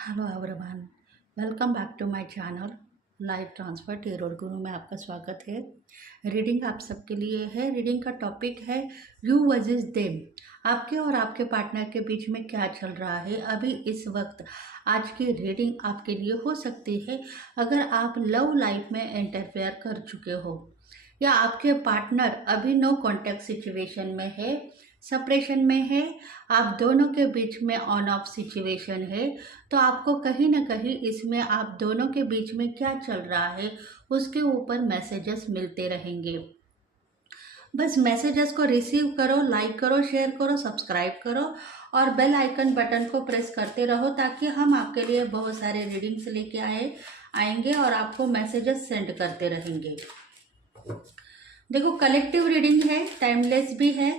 Hello everyone, welcome back to my channel live transfer tarot guru में आपका स्वागत है। रीडिंग आप सबके लिए है। रीडिंग का टॉपिक है यू वर्सेस देम। आपके और आपके पार्टनर के बीच में क्या चल रहा है अभी इस वक्त। आज की रीडिंग आपके लिए हो सकती है अगर आप लव लाइफ में इंटरफेयर कर चुके हो या आपके पार्टनर अभी नो कॉन्टैक्ट सिचुएशन में है, सेपरेशन में है, आप दोनों के बीच में ऑन ऑफ सिचुएशन है। तो आपको कहीं ना कहीं इसमें आप दोनों के बीच में क्या चल रहा है उसके ऊपर मैसेजेस मिलते रहेंगे। बस मैसेजेस को रिसीव करो, लाइक करो, शेयर करो, सब्सक्राइब करो और बेल आइकन बटन को प्रेस करते रहो ताकि हम आपके लिए बहुत सारे रीडिंग्स लेके आएंगे और आपको मैसेजेस सेंड करते रहेंगे। देखो, कलेक्टिव रीडिंग है, टाइमलेस भी है,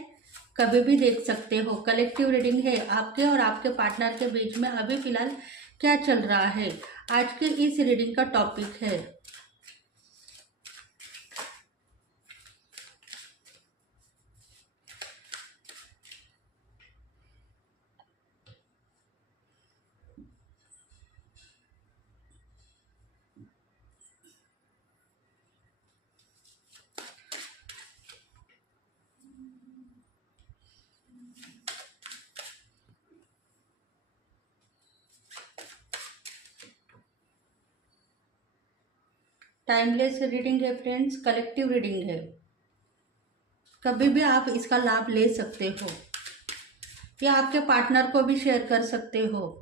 कभी भी देख सकते हो। कलेक्टिव रीडिंग है आपके और आपके पार्टनर के बीच में अभी फिलहाल क्या चल रहा है। आज के इस रीडिंग का टॉपिक है टाइमलेस रीडिंग है फ्रेंड्स, कलेक्टिव रीडिंग है। कभी भी आप इसका लाभ ले सकते हो या आपके पार्टनर को भी शेयर कर सकते हो।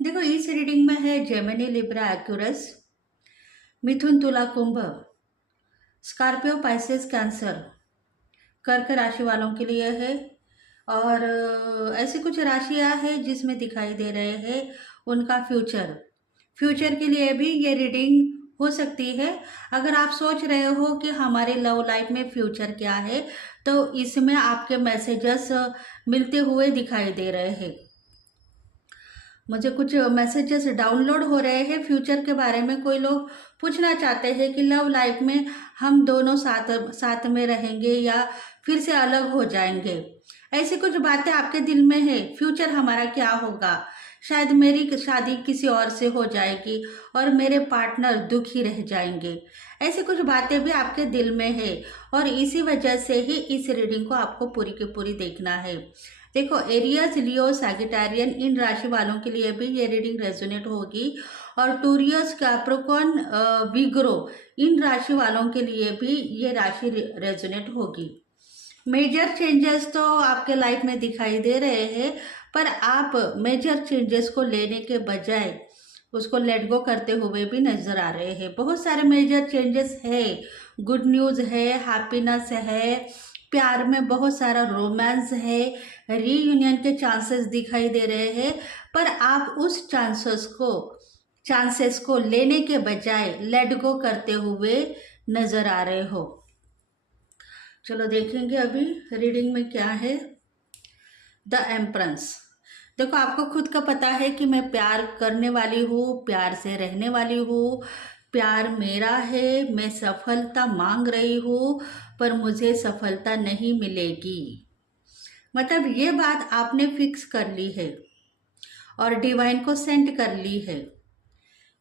देखो, इस रीडिंग में है जेमिनी, लिब्रा, एक्यूरस, मिथुन, तुला, कुंभ, स्कॉर्पियो, पाइसेस, कैंसर, कर्क राशि वालों के लिए है। और ऐसी कुछ राशियां हैं जिसमें दिखाई दे रहे हैं उनका फ्यूचर के लिए भी ये रीडिंग हो सकती है। अगर आप सोच रहे हो कि हमारे लव लाइफ में फ्यूचर क्या है तो इसमें आपके मैसेजेस मिलते हुए दिखाई दे रहे हैं। मुझे कुछ मैसेजेस डाउनलोड हो रहे हैं फ्यूचर के बारे में। कोई लोग पूछना चाहते हैं कि लव लाइफ में हम दोनों साथ में रहेंगे या फिर से अलग हो जाएंगे। ऐसी कुछ बातें आपके दिल में है। फ्यूचर हमारा क्या होगा, शायद मेरी शादी किसी और से हो जाएगी और मेरे पार्टनर दुखी रह जाएंगे। ऐसी कुछ बातें भी आपके दिल में है और इसी वजह से ही इस रीडिंग को आपको पूरी की पूरी देखना है। देखो, एरियस, लियो, सैगिटारियन, इन राशि वालों के लिए भी ये रीडिंग रेजोनेट होगी और टूरियस, कैप्रिकॉर्न, विग्रो, इन राशि वालों के लिए भी ये राशि रेजोनेट होगी। मेजर चेंजेस तो आपके लाइफ में दिखाई दे रहे हैं पर आप मेजर चेंजेस को लेने के बजाय उसको लेट गो करते हुए भी नजर आ रहे हैं। बहुत सारे मेजर चेंजेस है, गुड न्यूज है, हैप्पीनेस है, प्यार में बहुत सारा रोमांस है, रीयूनियन के चांसेस दिखाई दे रहे हैं। पर आप उस चांसेस को लेने के बजाय लेट गो करते हुए नजर आ रहे हो। चलो देखेंगे अभी रीडिंग में क्या है। The empress. देखो, आपको खुद का पता है कि मैं प्यार करने वाली हूँ, प्यार से रहने वाली हूँ, प्यार मेरा है, मैं सफलता मांग रही हूँ पर मुझे सफलता नहीं मिलेगी। मतलब ये बात आपने फिक्स कर ली है और डिवाइन को सेंड कर ली है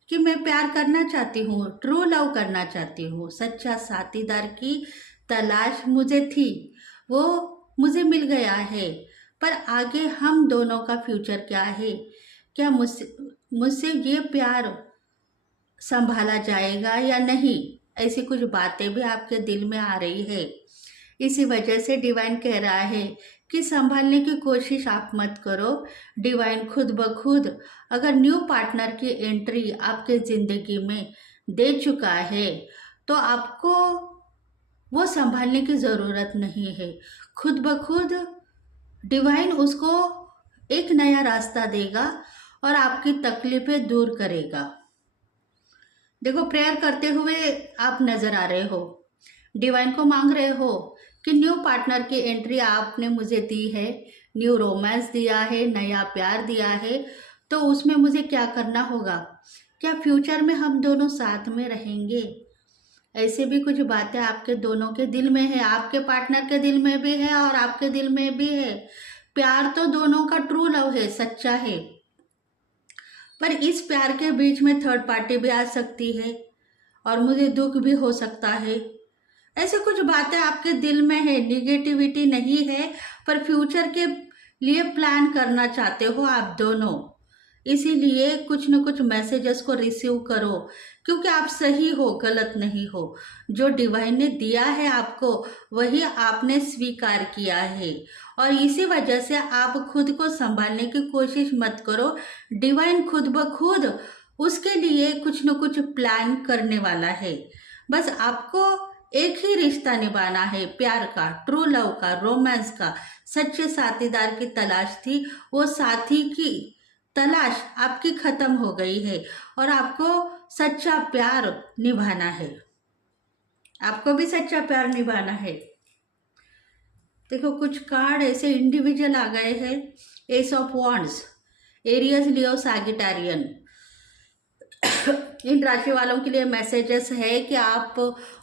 कि मैं प्यार करना चाहती हूँ, ट्रू लव करना चाहती हूँ। सच्चा साथीदार की तलाश मुझे थी, वो मुझे मिल गया है। पर आगे हम दोनों का फ्यूचर क्या है, क्या मुझसे ये प्यार संभाला जाएगा या नहीं, ऐसी कुछ बातें भी आपके दिल में आ रही है। इसी वजह से डिवाइन कह रहा है कि संभालने की कोशिश आप मत करो। डिवाइन खुद ब खुद अगर न्यू पार्टनर की एंट्री आपके जिंदगी में दे चुका है तो आपको वो संभालने की ज़रूरत नहीं है। खुद ब खुद डिवाइन उसको एक नया रास्ता देगा और आपकी तकलीफ़ें दूर करेगा। देखो, प्रेयर करते हुए आप नज़र आ रहे हो, डिवाइन को मांग रहे हो कि न्यू पार्टनर की एंट्री आपने मुझे दी है, न्यू रोमांस दिया है, नया प्यार दिया है, तो उसमें मुझे क्या करना होगा? क्या फ्यूचर में हम दोनों साथ में रहेंगे? ऐसे भी कुछ बातें आपके दोनों के दिल में है, आपके पार्टनर के दिल में भी है और आपके दिल में भी है। प्यार तो दोनों का ट्रू लव है, सच्चा है, पर इस प्यार के बीच में थर्ड पार्टी भी आ सकती है और मुझे दुख भी हो सकता है। ऐसे कुछ बातें आपके दिल में है, निगेटिविटी नहीं है, पर फ्यूचर के लिए प्लान करना चाहते हो आप दोनों। इसीलिए कुछ न कुछ मैसेजेस को रिसीव करो, क्योंकि आप सही हो, गलत नहीं हो। जो डिवाइन ने दिया है आपको, वही आपने स्वीकार किया है, और इसी वजह से आप खुद को संभालने की कोशिश मत करो। डिवाइन खुद ब खुद उसके लिए कुछ न कुछ प्लान करने वाला है। बस आपको एक ही रिश्ता निभाना है, प्यार का, ट्रू लव का, रोमांस का। सच्चे साथीदार की तलाश थी, वो साथी की तलाश आपकी खत्म हो गई है और आपको सच्चा प्यार निभाना है। आपको भी सच्चा प्यार निभाना है। देखो, कुछ कार्ड ऐसे इंडिविजुअल आ गए हैं। Ace of wands, Aries, Leo, Sagittarian. इन राशि वालों के लिए मैसेजेस है कि आप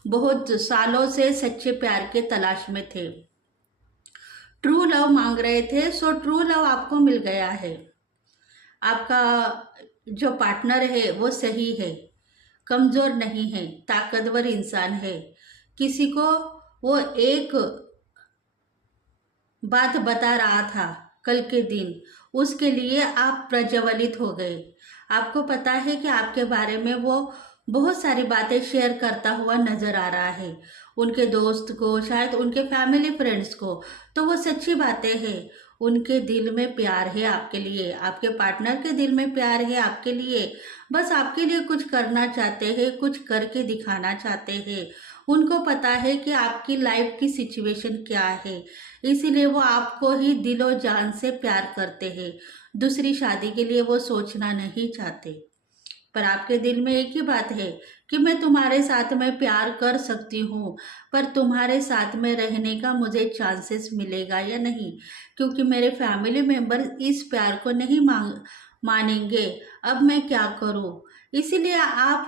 बहुत सालों से सच्चे प्यार के तलाश में थे, ट्रू लव मांग रहे थे। सो ट्रू लव आपको मिल गया है। आपका जो पार्टनर है वो सही है, कमज़ोर नहीं है, ताकतवर इंसान है। किसी को वो एक बात बता रहा था कल के दिन, उसके लिए आप प्रज्वलित हो गए। आपको पता है कि आपके बारे में वो बहुत सारी बातें शेयर करता हुआ नज़र आ रहा है, उनके दोस्त को, शायद उनके फैमिली फ्रेंड्स को। तो वो सच्ची बातें हैं। उनके दिल में प्यार है आपके लिए, आपके पार्टनर के दिल में प्यार है आपके लिए। बस आपके लिए कुछ करना चाहते हैं, कुछ करके दिखाना चाहते हैं। उनको पता है कि आपकी लाइफ की सिचुएशन क्या है, इसीलिए वो आपको ही दिलो जान से प्यार करते हैं। दूसरी शादी के लिए वो सोचना नहीं चाहते, पर आपके दिल में एक ही बात है कि मैं तुम्हारे साथ में प्यार कर सकती हूँ, पर तुम्हारे साथ में रहने का मुझे चांसेस मिलेगा या नहीं, क्योंकि मेरे फैमिली मेम्बर इस प्यार को नहीं मानेंगे। अब मैं क्या करूँ? इसीलिए आप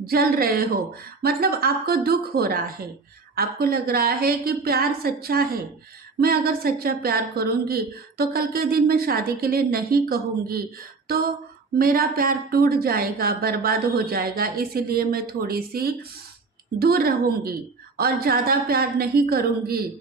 जल रहे हो, मतलब आपको दुख हो रहा है। आपको लग रहा है कि प्यार सच्चा है, मैं अगर सच्चा प्यार करूँगी तो कल के दिन मैं शादी के लिए नहीं कहूँगी, तो मेरा प्यार टूट जाएगा, बर्बाद हो जाएगा। इसीलिए मैं थोड़ी सी दूर रहूँगी और ज़्यादा प्यार नहीं करूँगी।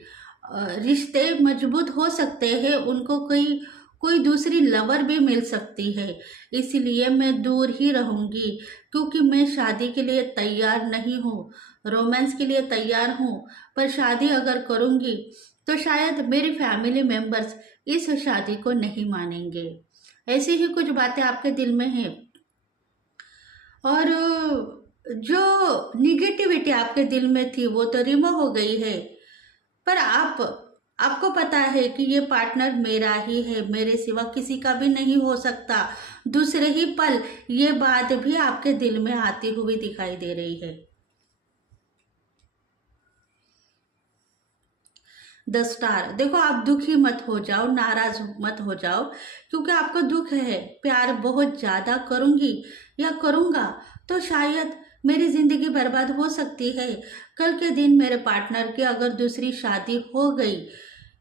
रिश्ते मजबूत हो सकते हैं, उनको कोई कोई दूसरी लवर भी मिल सकती है, इसलिए मैं दूर ही रहूँगी, क्योंकि मैं शादी के लिए तैयार नहीं हूँ। रोमांस के लिए तैयार हूँ, पर शादी अगर करूँगी तो शायद मेरी फैमिली मेम्बर्स इस शादी को नहीं मानेंगे। ऐसी ही कुछ बातें आपके दिल में हैं। और जो निगेटिविटी आपके दिल में थी वो तो रिमूव हो गई है, पर आपको पता है कि ये पार्टनर मेरा ही है, मेरे सिवा किसी का भी नहीं हो सकता। दूसरे ही पल ये बात भी आपके दिल में आती हुई दिखाई दे रही है। द स्टार, देखो, आप दुखी मत हो जाओ, नाराज मत हो जाओ, क्योंकि आपको दुख है। प्यार बहुत ज़्यादा करूँगी या करूँगा तो शायद मेरी ज़िंदगी बर्बाद हो सकती है। कल के दिन मेरे पार्टनर की अगर दूसरी शादी हो गई,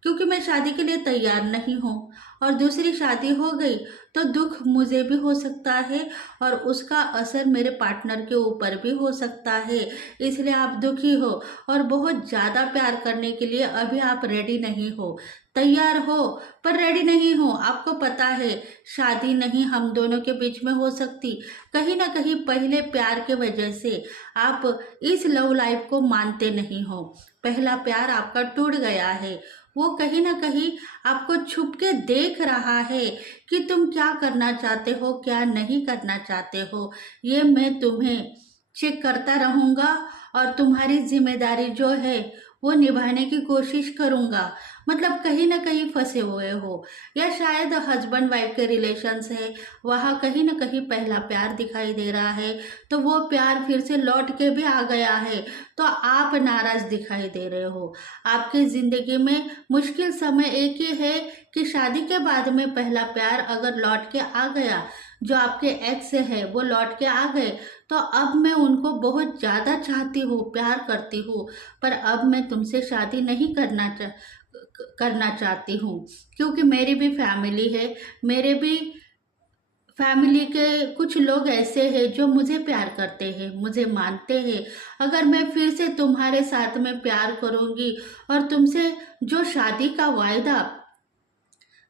क्योंकि मैं शादी के लिए तैयार नहीं हूँ, और दूसरी शादी हो गई तो दुख मुझे भी हो सकता है और उसका असर मेरे पार्टनर के ऊपर भी हो सकता है। इसलिए आप दुखी हो और बहुत ज़्यादा प्यार करने के लिए अभी आप रेडी नहीं हो। तैयार हो पर रेडी नहीं हो। आपको पता है शादी नहीं हम दोनों के बीच में हो सकती। कहीं ना कहीं पहले प्यार के वजह से आप इस लव लाइफ को मानते नहीं हो। पहला प्यार आपका टूट गया है। वो कहीं ना कहीं आपको छुप के देख रहा है कि तुम क्या करना चाहते हो, क्या नहीं करना चाहते हो। ये मैं तुम्हें चेक करता रहूँगा और तुम्हारी जिम्मेदारी जो है वो निभाने की कोशिश करूँगा। मतलब कहीं ना कहीं फंसे हुए हो, या शायद हस्बैंड वाइफ के रिलेशंस है, वहाँ कहीं ना कहीं पहला प्यार दिखाई दे रहा है, तो वो प्यार फिर से लौट के भी आ गया है, तो आप नाराज दिखाई दे रहे हो। आपकी ज़िंदगी में मुश्किल समय एक ही है कि शादी के बाद में पहला प्यार अगर लौट के आ गया, जो आपके एक्स है वो लौट के आ गए, तो अब मैं उनको बहुत ज़्यादा चाहती हूँ, प्यार करती हूँ, पर अब मैं तुमसे शादी नहीं करना चाहती हूँ, क्योंकि मेरी भी फैमिली है, मेरे भी फैमिली के कुछ लोग ऐसे हैं जो मुझे प्यार करते हैं, मुझे मानते हैं। अगर मैं फिर से तुम्हारे साथ में प्यार करूँगी और तुमसे जो शादी का वायदा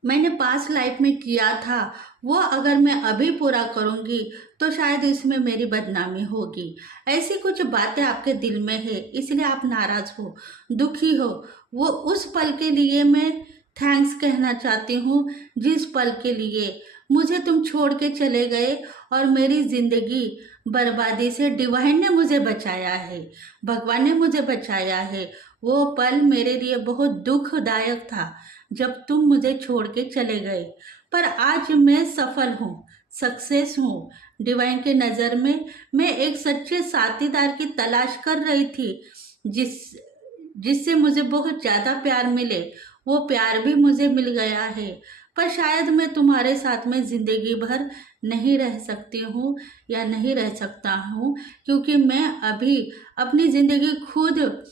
मैंने पास्ट लाइफ में किया था वो अगर मैं अभी पूरा करूँगी, तो शायद इसमें मेरी बदनामी होगी। ऐसी कुछ बातें आपके दिल में है, इसलिए आप नाराज़ हो, दुखी हो। वो उस पल के लिए मैं थैंक्स कहना चाहती हूँ, जिस पल के लिए मुझे तुम छोड़ के चले गए और मेरी ज़िंदगी बर्बादी से डिवाइन ने मुझे बचाया है, भगवान ने मुझे बचाया है। वो पल मेरे लिए बहुत दुखदायक था जब तुम मुझे छोड़ के चले गए, पर आज मैं सफल हूँ, सक्सेस हूँ। डिवाइन के नज़र में मैं एक सच्चे साथीदार की तलाश कर रही थी, जिससे मुझे बहुत ज़्यादा प्यार मिले। वो प्यार भी मुझे मिल गया है, पर शायद मैं तुम्हारे साथ में ज़िंदगी भर नहीं रह सकती हूँ या नहीं रह सकता हूँ, क्योंकि मैं अभी अपनी ज़िंदगी खुद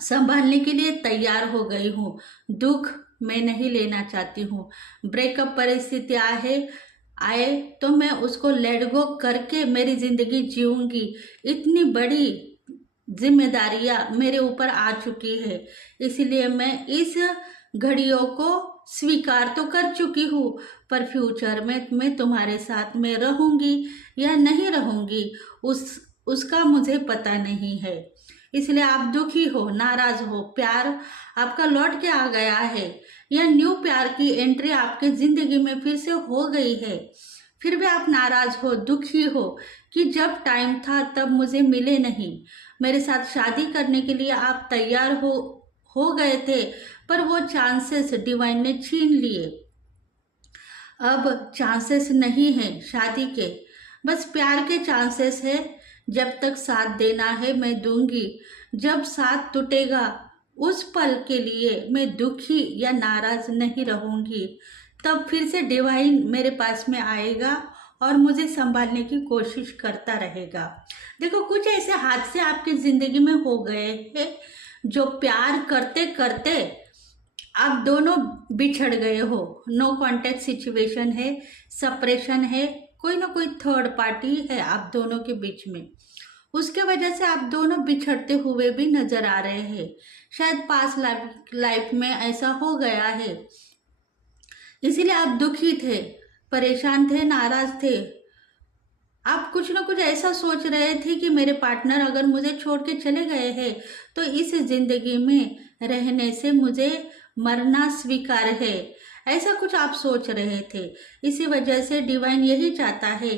संभालने के लिए तैयार हो गई हूँ। दुख मैं नहीं लेना चाहती हूँ। ब्रेकअप परिस्थिति आए तो मैं उसको लेट गो करके मेरी ज़िंदगी जीऊँगी। इतनी बड़ी जिम्मेदारियाँ मेरे ऊपर आ चुकी है, इसलिए मैं इस घड़ियों को स्वीकार तो कर चुकी हूँ, पर फ्यूचर में मैं तुम्हारे साथ में रहूँगी या नहीं रहूँगी उसका मुझे पता नहीं है। इसलिए आप दुखी हो, नाराज हो। प्यार आपका लौट के आ गया है, या न्यू प्यार की एंट्री आपके जिंदगी में फिर से हो गई है, फिर भी आप नाराज हो, दुखी हो कि जब टाइम था तब मुझे मिले नहीं। मेरे साथ शादी करने के लिए आप तैयार हो गए थे, पर वो चांसेस डिवाइन ने छीन लिए। अब चांसेस नहीं है शादी के, बस प्यार के चांसेस है। जब तक साथ देना है मैं दूंगी, जब साथ टूटेगा उस पल के लिए मैं दुखी या नाराज नहीं रहूंगी। तब फिर से डिवाइन मेरे पास में आएगा और मुझे संभालने की कोशिश करता रहेगा। देखो, कुछ ऐसे हादसे आपकी ज़िंदगी में हो गए हैं जो प्यार करते करते आप दोनों बिछड़ गए हो। नो कॉन्टेक्ट सिचुएशन है, सेपरेशन है, कोई ना कोई थर्ड पार्टी है आप दोनों के बीच में। उसके वजह से आप दोनों बिछड़ते हुए भी नजर आ रहे हैं। शायद पास लाइफ में ऐसा हो गया है, इसीलिए आप दुखी थे, परेशान थे, नाराज थे। आप कुछ ना कुछ ऐसा सोच रहे थे कि मेरे पार्टनर अगर मुझे छोड़ के चले गए हैं तो इस जिंदगी में रहने से मुझे मरना स्वीकार है। ऐसा कुछ आप सोच रहे थे। इसी वजह से डिवाइन यही चाहता है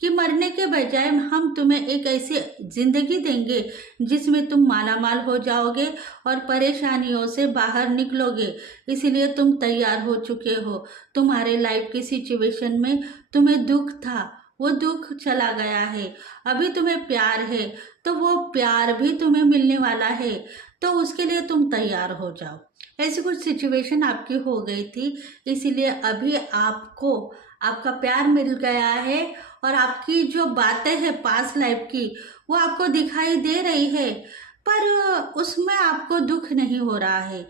कि मरने के बजाय हम तुम्हें एक ऐसी जिंदगी देंगे जिसमें तुम मालामाल हो जाओगे और परेशानियों से बाहर निकलोगे। इसीलिए तुम तैयार हो चुके हो। तुम्हारे लाइफ की सिचुएशन में तुम्हें दुख था, वो दुख चला गया है। अभी तुम्हें प्यार है, तो वो प्यार भी तुम्हें मिलने वाला है, तो उसके लिए तुम तैयार हो जाओ। ऐसी कुछ सिचुएशन आपकी हो गई थी, इसीलिए अभी आपको आपका प्यार मिल गया है और आपकी जो बातें हैं पास्ट लाइफ की वो आपको दिखाई दे रही है, पर उसमें आपको दुख नहीं हो रहा है।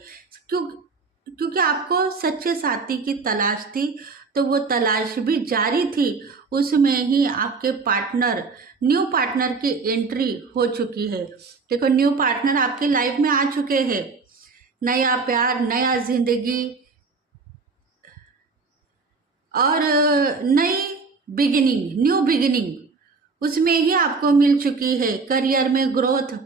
क्योंकि आपको सच्चे साथी की तलाश थी, तो वो तलाश भी जारी थी। उसमें ही आपके न्यू पार्टनर की एंट्री हो चुकी है। देखो, न्यू पार्टनर आपकी लाइफ में आ चुके हैं। नया प्यार, नया जिंदगी और नई बिगिनिंग, न्यू बिगिनिंग उसमें ही आपको मिल चुकी है। करियर में ग्रोथ,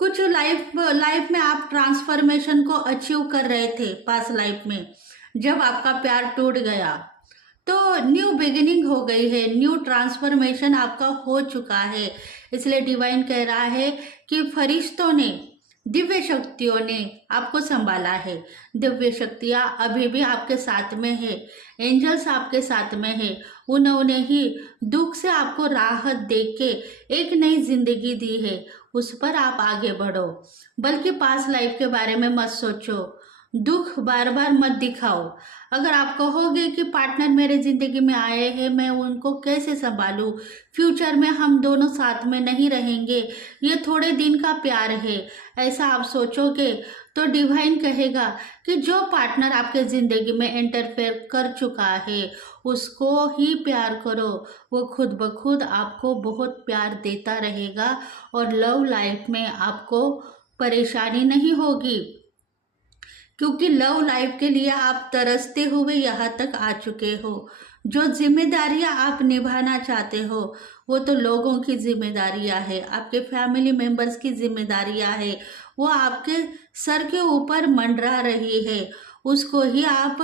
कुछ लाइफ में आप ट्रांसफॉर्मेशन को अचीव कर रहे थे पास्ट लाइफ में। जब आपका प्यार टूट गया तो न्यू बिगिनिंग हो गई है, न्यू ट्रांसफॉर्मेशन आपका हो चुका है। इसलिए डिवाइन कह रहा है कि फरिश्तों ने, दिव्य शक्तियों ने आपको संभाला है। दिव्य शक्तियाँ अभी भी आपके साथ में है, एंजल्स आपके साथ में है। उन्होंने ही दुख से आपको राहत दे के एक नई जिंदगी दी है, उस पर आप आगे बढ़ो। बल्कि पास्ट लाइफ के बारे में मत सोचो, दुख बार बार मत दिखाओ। अगर आप कहोगे कि पार्टनर मेरे जिंदगी में आए हैं, मैं उनको कैसे संभालूं, फ्यूचर में हम दोनों साथ में नहीं रहेंगे, ये थोड़े दिन का प्यार है, ऐसा आप सोचोगे तो डिवाइन कहेगा कि जो पार्टनर आपके ज़िंदगी में इंटरफेयर कर चुका है उसको ही प्यार करो। वो खुद ब खुद आपको बहुत प्यार देता रहेगा और लव लाइफ में आपको परेशानी नहीं होगी, क्योंकि लव लाइफ के लिए आप तरसते हुए यहाँ तक आ चुके हो। जो जिम्मेदारियाँ आप निभाना चाहते हो वो तो लोगों की जिम्मेदारियाँ है, आपके फैमिली मेंबर्स की जिम्मेदारियाँ है, वो आपके सर के ऊपर मंडरा रही है। उसको ही आप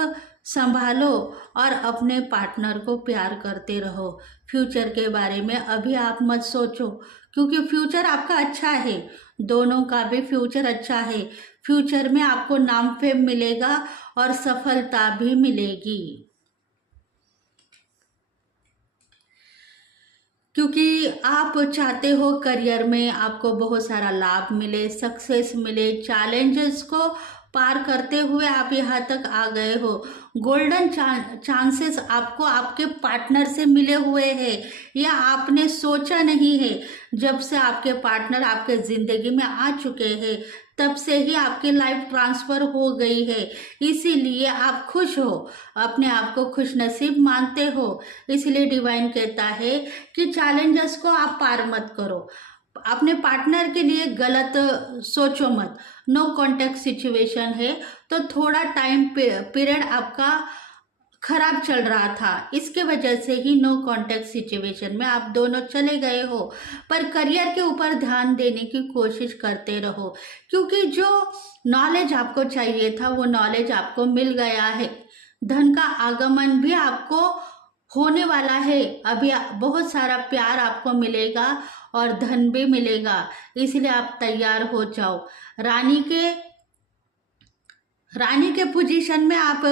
संभालो और अपने पार्टनर को प्यार करते रहो। फ्यूचर के बारे में अभी आप मत सोचो, क्योंकि फ्यूचर आपका अच्छा है, दोनों का भी फ्यूचर अच्छा है। फ्यूचर में आपको नाम फेम मिलेगा और सफलता भी मिलेगी, क्योंकि आप चाहते हो करियर में आपको बहुत सारा लाभ मिले, सक्सेस मिले। चैलेंजेस को पार करते हुए आप यहाँ तक आ गए हो। गोल्डन चांसेस आपको आपके पार्टनर से मिले हुए हैं, या आपने सोचा नहीं है। जब से आपके पार्टनर आपके ज़िंदगी में आ चुके हैं तब से ही आपकी लाइफ ट्रांसफ़र हो गई है, इसीलिए आप खुश हो, अपने आप को खुश नसीब मानते हो। इसलिए डिवाइन कहता है कि चैलेंजेस को आप पार मत करो, अपने पार्टनर के लिए गलत सोचो मत। नो कॉन्टैक्ट सिचुएशन है तो थोड़ा टाइम पीरियड आपका खराब चल रहा था, इसके वजह से ही नो कॉन्टैक्ट सिचुएशन में आप दोनों चले गए हो। पर करियर के ऊपर ध्यान देने की कोशिश करते रहो, क्योंकि जो नॉलेज आपको चाहिए था वो नॉलेज आपको मिल गया है। धन का आगमन भी आपको होने वाला है, अभी बहुत सारा प्यार आपको मिलेगा और धन भी मिलेगा, इसलिए आप तैयार हो जाओ। रानी के पोजीशन में आप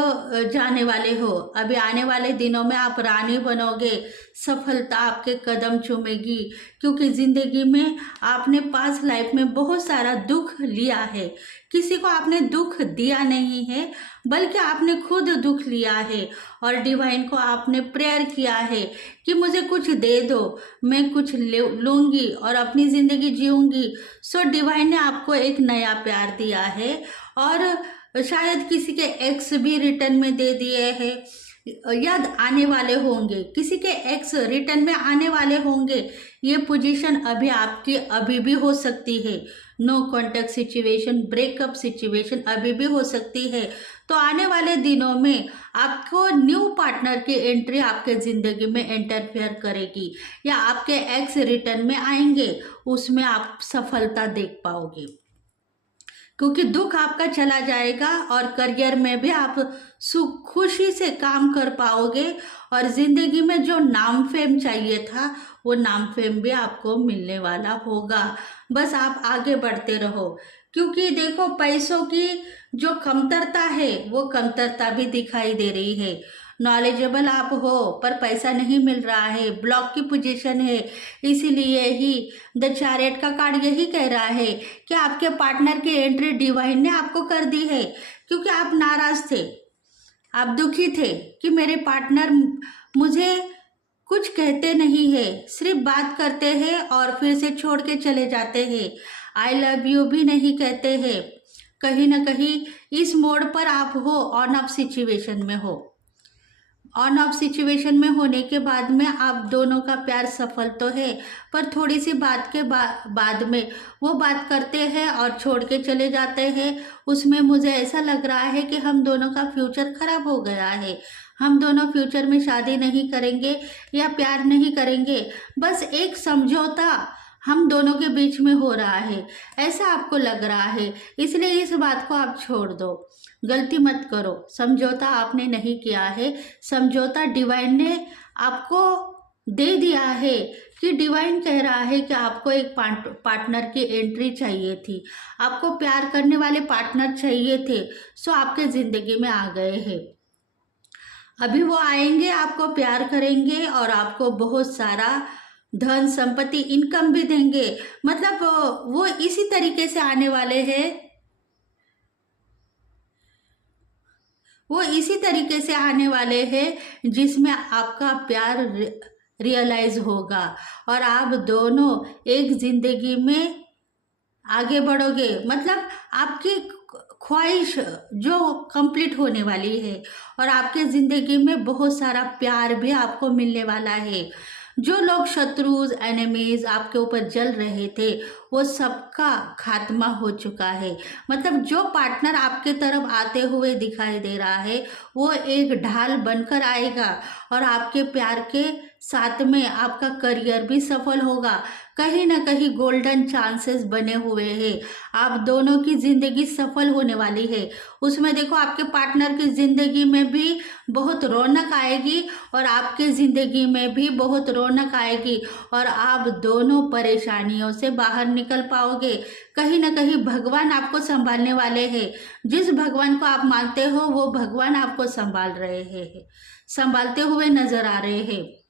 जाने वाले हो। अभी आने वाले दिनों में आप रानी बनोगे, सफलता आपके कदम चूमेगी, क्योंकि ज़िंदगी में आपने पास्ट लाइफ में बहुत सारा दुख लिया है। किसी को आपने दुख दिया नहीं है, बल्कि आपने खुद दुख लिया है और डिवाइन को आपने प्रेयर किया है कि मुझे कुछ दे दो, मैं कुछ लूँगी और अपनी ज़िंदगी जीऊँगी। सो डिवाइन ने आपको एक नया प्यार दिया है, और शायद किसी के एक्स भी रिटर्न में दे दिए हैं, याद आने वाले होंगे, किसी के एक्स रिटर्न में आने वाले होंगे। ये पोजीशन अभी आपकी अभी भी हो सकती है। No contact situation, breakup situation अभी भी हो सकती है। तो आने वाले दिनों में आपको न्यू पार्टनर की एंट्री आपके ज़िंदगी में इंटरफेयर करेगी, या आपके एक्स रिटर्न में आएंगे, उसमें आप सफलता देख पाओगे, क्योंकि दुख आपका चला जाएगा और करियर में भी आप सुख खुशी से काम कर पाओगे, और ज़िंदगी में जो नाम फेम चाहिए था वो नाम फेम भी आपको मिलने वाला होगा। बस आप आगे बढ़ते रहो, क्योंकि देखो पैसों की जो कमतरता है वो कमतरता भी दिखाई दे रही है। नॉलेजेबल आप हो पर पैसा नहीं मिल रहा है, ब्लॉक की पोजीशन है, इसीलिए ही द चैरियट का कार्ड यही कह रहा है कि आपके पार्टनर की एंट्री डिवाइन ने आपको कर दी है, क्योंकि आप नाराज थे, आप दुखी थे कि मेरे पार्टनर मुझे कुछ कहते नहीं है, सिर्फ बात करते हैं और फिर से छोड़ के चले जाते हैं, आई लव यू भी नहीं कहते हैं। कहीं ना कहीं इस मोड पर आप हो, ऑन ऑफ सिचुएशन में हो। ऑन ऑफ सिचुएशन में होने के बाद में आप दोनों का प्यार सफल तो है, पर थोड़ी सी बात के बाद में वो बात करते हैं और छोड़ के चले जाते हैं। उसमें मुझे ऐसा लग रहा है कि हम दोनों का फ्यूचर खराब हो गया है, हम दोनों फ्यूचर में शादी नहीं करेंगे या प्यार नहीं करेंगे, बस एक समझौता हम दोनों के बीच में हो रहा है, ऐसा आपको लग रहा है। इसलिए इस बात को आप छोड़ दो, गलती मत करो। समझौता आपने नहीं किया है, समझौता डिवाइन ने आपको दे दिया है कि डिवाइन कह रहा है कि आपको एक पार्टनर की एंट्री चाहिए थी, आपको प्यार करने वाले पार्टनर चाहिए थे, सो आपके ज़िंदगी में आ गए हैं। अभी वो आएंगे, आपको प्यार करेंगे और आपको बहुत सारा धन संपत्ति इनकम भी देंगे। मतलब वो इसी तरीके से आने वाले हैं, वो इसी तरीके से आने वाले हैं जिसमें आपका प्यार रियलाइज होगा और आप दोनों एक जिंदगी में आगे बढ़ोगे। मतलब आपकी ख्वाहिश जो कंप्लीट होने वाली है और आपके ज़िंदगी में बहुत सारा प्यार भी आपको मिलने वाला है। जो लोग शत्रुज एनिमीज आपके ऊपर जल रहे थे वो सबका खात्मा हो चुका है। मतलब जो पार्टनर आपके तरफ आते हुए दिखाई दे रहा है वो एक ढाल बनकर आएगा और आपके प्यार के साथ में आपका करियर भी सफल होगा। कहीं ना कहीं गोल्डन चांसेस बने हुए हैं, आप दोनों की ज़िंदगी सफल होने वाली है। उसमें देखो आपके पार्टनर की ज़िंदगी में भी बहुत रौनक आएगी और आपके ज़िंदगी में भी बहुत रौनक आएगी और आप दोनों परेशानियों से बाहर निकल पाओगे। कहीं ना कहीं भगवान आपको संभालने वाले हैं। जिस भगवान को आप मानते हो वो भगवान आपको संभाल रहे हैं, संभालते हुए नजर आ रहे हैं।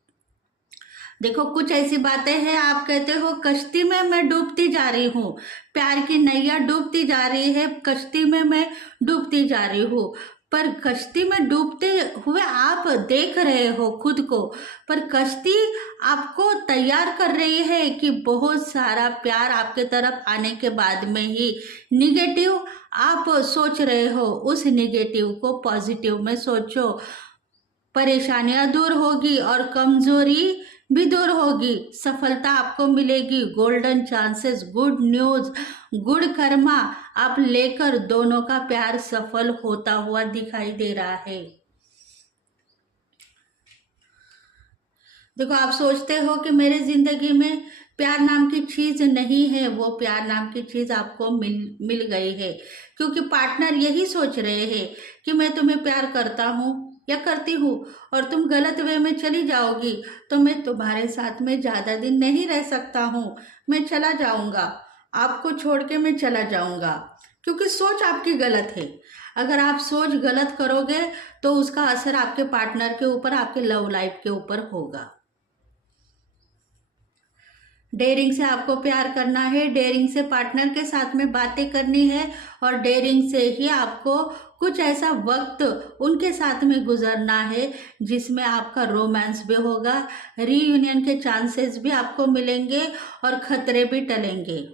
देखो कुछ ऐसी बातें हैं, आप कहते हो कश्ती में मैं डूबती जा रही हूँ, प्यार की नैया डूबती जा रही है, कश्ती में मैं डूबती जा रही हूँ। पर कश्ती में डूबते हुए आप देख रहे हो खुद को, पर कश्ती आपको तैयार कर रही है कि बहुत सारा प्यार आपके तरफ आने के बाद में ही निगेटिव आप सोच रहे हो, उस निगेटिव को पॉजिटिव में सोचो। परेशानियां दूर होगी और कमजोरी भी दूर होगी, सफलता आपको मिलेगी, golden chances, good news, good Karma आप लेकर दोनों का प्यार सफल होता हुआ दिखाई दे रहा है। देखो आप सोचते हो कि मेरे जिंदगी में प्यार नाम की चीज नहीं है, वो प्यार नाम की चीज आपको मिल गई है, क्योंकि पार्टनर यही सोच रहे हैं कि मैं तुम्हें प्यार करता हूँ या करती हूँ और तुम गलत वे में चली जाओगी तो मैं तुम्हारे साथ में ज्यादा दिन नहीं रह सकता हूँ, मैं चला जाऊंगा, आपको छोड़ के मैं चला जाऊंगा। क्योंकि सोच आपकी गलत है। अगर आप सोच गलत करोगे तो उसका असर आपके पार्टनर के ऊपर, आपके लव लाइफ के ऊपर होगा। डेयरिंग से आपको प्यार करना है, डेयरिंग से पार्टनर के साथ में बातें करनी है और डेयरिंग से ही आपको कुछ ऐसा वक्त उनके साथ में गुजरना है जिसमें आपका रोमांस भी होगा, रीयूनियन के चांसेस भी आपको मिलेंगे और खतरे भी टलेंगे।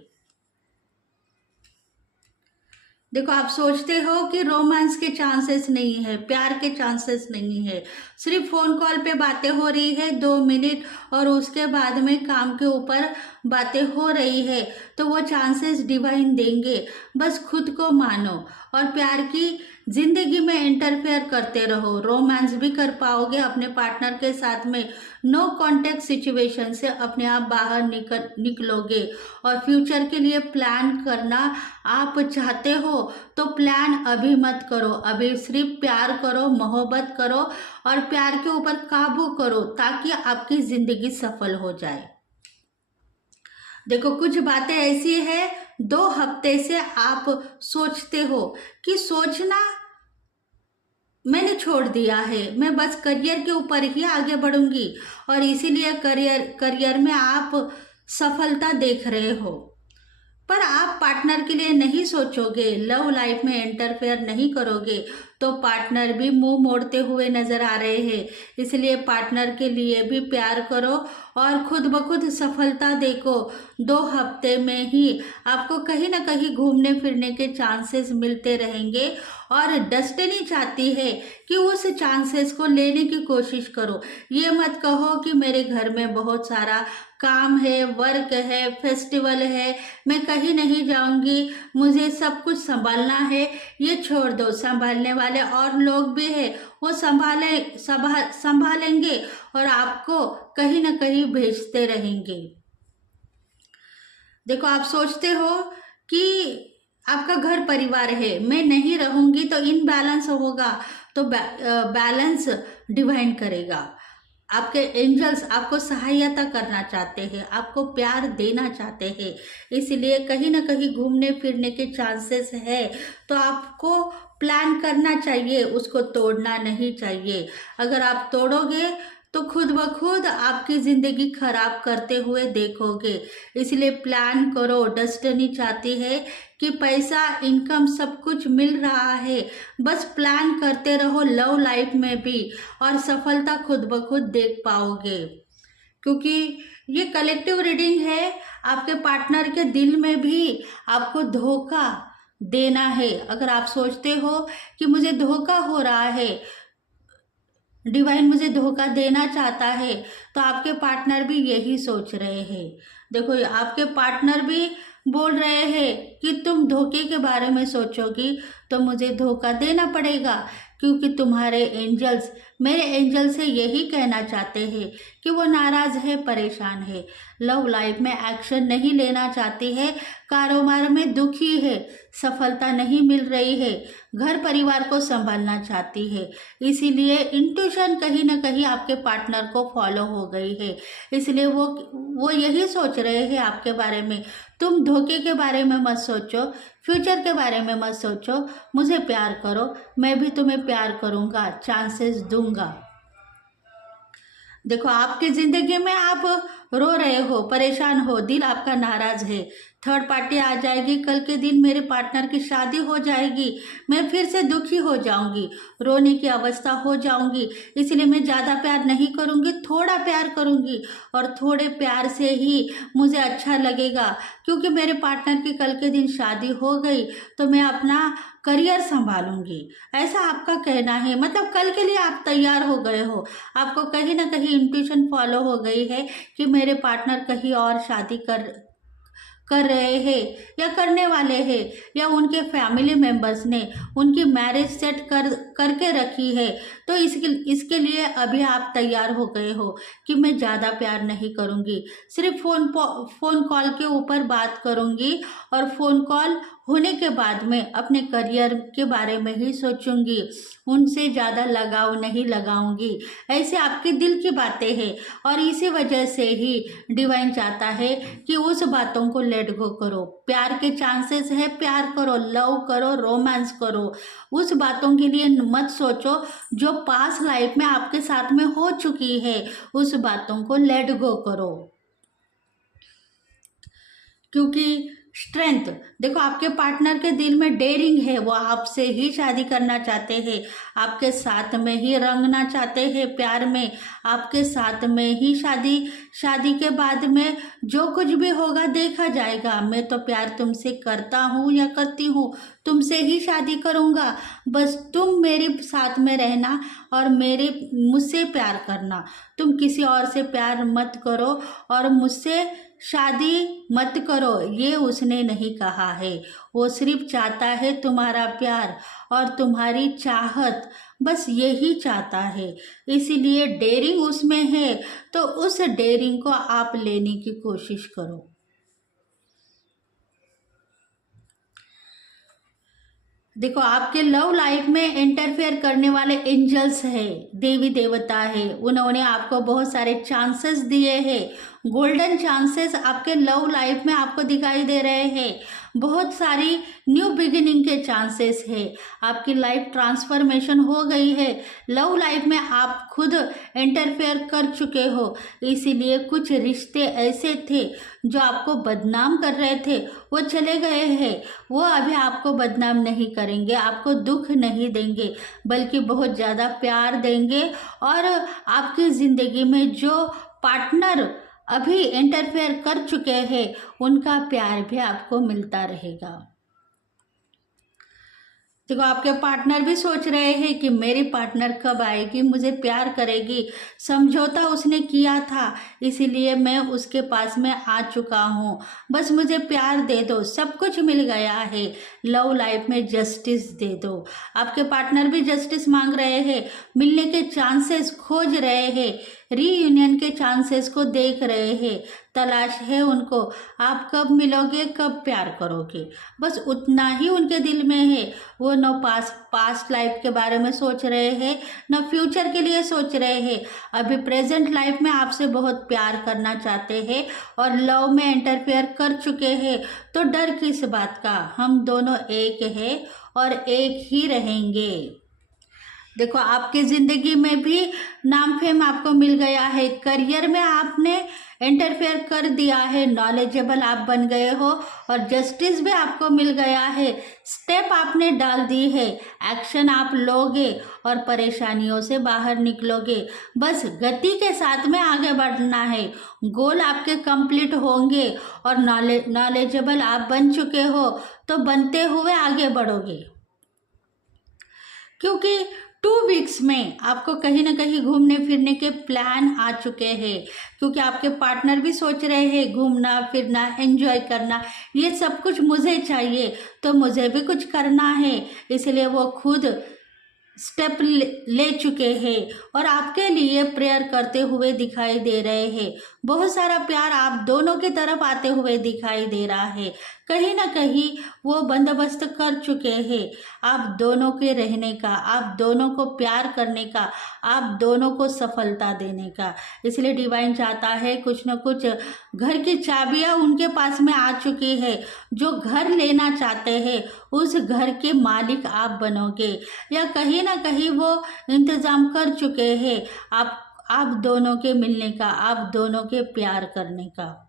देखो आप सोचते हो कि रोमांस के चांसेस नहीं है, प्यार के चांसेस नहीं है, सिर्फ फोन कॉल पे बातें हो रही है 2 मिनट और उसके बाद में काम के ऊपर बातें हो रही है, तो वो चांसेस डिवाइन देंगे। बस खुद को मानो और प्यार की जिंदगी में इंटरफेयर करते रहो, रोमांस भी कर पाओगे अपने पार्टनर के साथ में। नो कॉन्टेक्ट सिचुएशन से अपने आप बाहर निकलोगे और फ्यूचर के लिए प्लान करना आप चाहते हो तो प्लान अभी मत करो, अभी सिर्फ प्यार करो, मोहब्बत करो और प्यार के ऊपर काबू करो ताकि आपकी जिंदगी सफल हो जाए। देखो कुछ बातें ऐसी है, 2 हफ्ते से आप सोचते हो कि सोचना मैंने छोड़ दिया है, मैं बस करियर के ऊपर ही आगे बढ़ूंगी और इसीलिए करियर में आप सफलता देख रहे हो, पर आप पार्टनर के लिए नहीं सोचोगे, लव लाइफ में इंटरफेयर नहीं करोगे तो पार्टनर भी मुंह मोड़ते हुए नजर आ रहे हैं। इसलिए पार्टनर के लिए भी प्यार करो और खुद ब खुद सफलता देखो। 2 हफ्ते में ही आपको कहीं ना कहीं घूमने फिरने के चांसेस मिलते रहेंगे और डेस्टिनी चाहती है कि उस चांसेस को लेने की कोशिश करो। ये मत कहो कि मेरे घर में बहुत सारा काम है, वर्क है, फेस्टिवल है, मैं कहीं नहीं जाऊंगी, मुझे सब कुछ संभालना है। ये छोड़ दो, संभालने वाले और लोग भी है, वो संभालेंगे और आपको कहीं ना कहीं भेजते रहेंगे। देखो आप सोचते हो कि आपका घर परिवार है, मैं नहीं रहूंगी तो इनबैलेंस होगा, तो बैलेंस डिवाइन करेगा। आपके एंजल्स आपको सहायता करना चाहते हैं, आपको प्यार देना चाहते हैं, इसलिए कहीं ना कहीं घूमने फिरने के चांसेस है। तो आपको प्लान करना चाहिए, उसको तोड़ना नहीं चाहिए। अगर आप तोड़ोगे तो खुद ब खुद आपकी ज़िंदगी खराब करते हुए देखोगे। इसलिए प्लान करो। डेस्टिनी चाहती है कि पैसा, इनकम सब कुछ मिल रहा है, बस प्लान करते रहो लव लाइफ में भी, और सफलता खुद ब खुद देख पाओगे। क्योंकि ये कलेक्टिव रीडिंग है, आपके पार्टनर के दिल में भी आपको धोखा देना है। अगर आप सोचते हो कि मुझे धोखा हो रहा है, डिवाइन मुझे धोखा देना चाहता है, तो आपके पार्टनर भी यही सोच रहे हैं। देखो, आपके पार्टनर भी बोल रहे हैं कि तुम धोखे के बारे में सोचोगी तो मुझे धोखा देना पड़ेगा, क्योंकि तुम्हारे एंजल्स, मेरे एंजल से यही कहना चाहते हैं कि वो नाराज़ है, परेशान है, लव लाइफ में एक्शन नहीं लेना चाहती है, कारोबार में दुखी है, सफलता नहीं मिल रही है, घर परिवार को संभालना चाहती है। इसीलिए इंट्यूशन कहीं ना कहीं आपके पार्टनर को फॉलो हो गई है। इसलिए वो यही सोच रहे हैं आपके बारे में। तुम धोखे के बारे में मत सोचो, फ्यूचर के बारे में मत सोचो, मुझे प्यार करो, मैं भी तुम्हें प्यार करूँगा, चांसेस दूंगा। देखो, आपकी ज़िंदगी में आप रो रहे हो, परेशान हो, दिल आपका नाराज़ है, थर्ड पार्टी आ जाएगी, कल के दिन मेरे पार्टनर की शादी हो जाएगी, मैं फिर से दुखी हो जाऊंगी, रोने की अवस्था हो जाऊंगी, इसलिए मैं ज़्यादा प्यार नहीं करूंगी, थोड़ा प्यार करूंगी, और थोड़े प्यार से ही मुझे अच्छा लगेगा, क्योंकि मेरे पार्टनर की कल के दिन शादी हो गई तो मैं अपना करियर संभालूंगी। ऐसा आपका कहना है, मतलब कल के लिए आप तैयार हो गए हो। आपको कहीं ना कहीं इंट्यूशन फॉलो हो गई है कि मेरे पार्टनर कहीं और शादी कर रहे हैं या करने वाले हैं, या उनके फैमिली मेंबर्स ने उनकी मैरिज सेट करके रखी है। तो इसके लिए अभी आप तैयार हो गए हो कि मैं ज़्यादा प्यार नहीं करूँगी, सिर्फ फ़ोन कॉल के ऊपर बात करूँगी, और फ़ोन कॉल होने के बाद में अपने करियर के बारे में ही सोचूंगी, उनसे ज़्यादा लगाव नहीं लगाऊंगी। ऐसे आपके दिल की बातें हैं, और इसी वजह से ही डिवाइन चाहता है कि उस बातों को लेट गो करो। प्यार के चांसेस है, प्यार करो, लव करो, रोमांस करो, उस बातों के लिए मत सोचो जो पास लाइफ में आपके साथ में हो चुकी है, उस बातों को लेट गो करो। क्योंकि स्ट्रेंथ, देखो, आपके पार्टनर के दिल में डेयरिंग है, वो आपसे ही शादी करना चाहते हैं, आपके साथ में ही रंगना चाहते हैं प्यार में, आपके साथ में ही शादी के बाद में जो कुछ भी होगा देखा जाएगा। मैं तो प्यार तुमसे करता हूँ या करती हूँ, तुमसे ही शादी करूँगा, बस तुम मेरे साथ में रहना और मुझसे प्यार करना, तुम किसी और से प्यार मत करो और मुझसे शादी मत करो। ये उसने नहीं कहा है, वो सिर्फ चाहता है तुम्हारा प्यार और तुम्हारी चाहत, बस यही चाहता है। इसीलिए डेयरिंग उसमें है, तो उस डेयरिंग को आप लेने की कोशिश करो। देखो, आपके लव लाइफ में इंटरफेयर करने वाले एंजल्स है, देवी देवता है, उन्होंने आपको बहुत सारे चांसेस दिए हैं, गोल्डन चांसेस आपके लव लाइफ में आपको दिखाई दे रहे हैं, बहुत सारी न्यू बिगिनिंग के चांसेस है, आपकी लाइफ ट्रांसफॉर्मेशन हो गई है, लव लाइफ में आप खुद इंटरफेयर कर चुके हो। इसीलिए कुछ रिश्ते ऐसे थे जो आपको बदनाम कर रहे थे, वो चले गए हैं, वो अभी आपको बदनाम नहीं करेंगे, आपको दुख नहीं देंगे, बल्कि बहुत ज़्यादा प्यार देंगे, और आपकी ज़िंदगी में जो पार्टनर अभी इंटरफेयर कर चुके हैं उनका प्यार भी आपको मिलता रहेगा। देखो, आपके पार्टनर भी सोच रहे हैं कि मेरी पार्टनर कब आएगी, मुझे प्यार करेगी, समझौता उसने किया था इसीलिए मैं उसके पास में आ चुका हूँ, बस मुझे प्यार दे दो, सब कुछ मिल गया है, लव लाइफ में जस्टिस दे दो। आपके पार्टनर भी जस्टिस मांग रहे हैं, मिलने के चांसेस खोज रहे हैं, रीयूनियन के चांसेस को देख रहे हैं, तलाश है उनको। आप कब मिलोगे, कब प्यार करोगे, बस उतना ही उनके दिल में है। वो न पास्ट लाइफ के बारे में सोच रहे हैं, न फ्यूचर के लिए सोच रहे हैं। अभी प्रेजेंट लाइफ में आपसे बहुत प्यार करना चाहते हैं और लव में इंटरफेयर कर चुके हैं। तो डर किस बात का, हम दोनों एक है और एक ही रहेंगे। देखो, आपकी जिंदगी में भी नाम फेम आपको मिल गया है, करियर में आपने इंटरफेयर कर दिया है, नॉलेजेबल आप बन गए हो और जस्टिस भी आपको मिल गया है। स्टेप आपने डाल दी है, एक्शन आप लोगे और परेशानियों से बाहर निकलोगे। बस गति के साथ में आगे बढ़ना है, गोल आपके कंप्लीट होंगे और नॉलेजेबल आप बन चुके हो तो बनते हुए आगे बढ़ोगे। क्योंकि 2 वीक्स में आपको कहीं ना कहीं घूमने फिरने के प्लान आ चुके हैं, क्योंकि आपके पार्टनर भी सोच रहे हैं घूमना फिरना एंजॉय करना, ये सब कुछ मुझे चाहिए तो मुझे भी कुछ करना है। इसलिए वो खुद स्टेप ले चुके हैं और आपके लिए प्रेयर करते हुए दिखाई दे रहे हैं। बहुत सारा प्यार आप दोनों की तरफ आते हुए दिखाई दे रहा है। कहीं ना कहीं वो बंदोबस्त कर चुके हैं आप दोनों के रहने का, आप दोनों को प्यार करने का, आप दोनों को सफलता देने का। इसलिए डिवाइन चाहता है कुछ न कुछ घर की चाबियां उनके पास में आ चुकी है। जो घर लेना चाहते हैं उस घर के मालिक आप बनोगे, या कहीं ना कहीं वो इंतजाम कर चुके हैं आप दोनों के मिलने का, आप दोनों के प्यार करने का।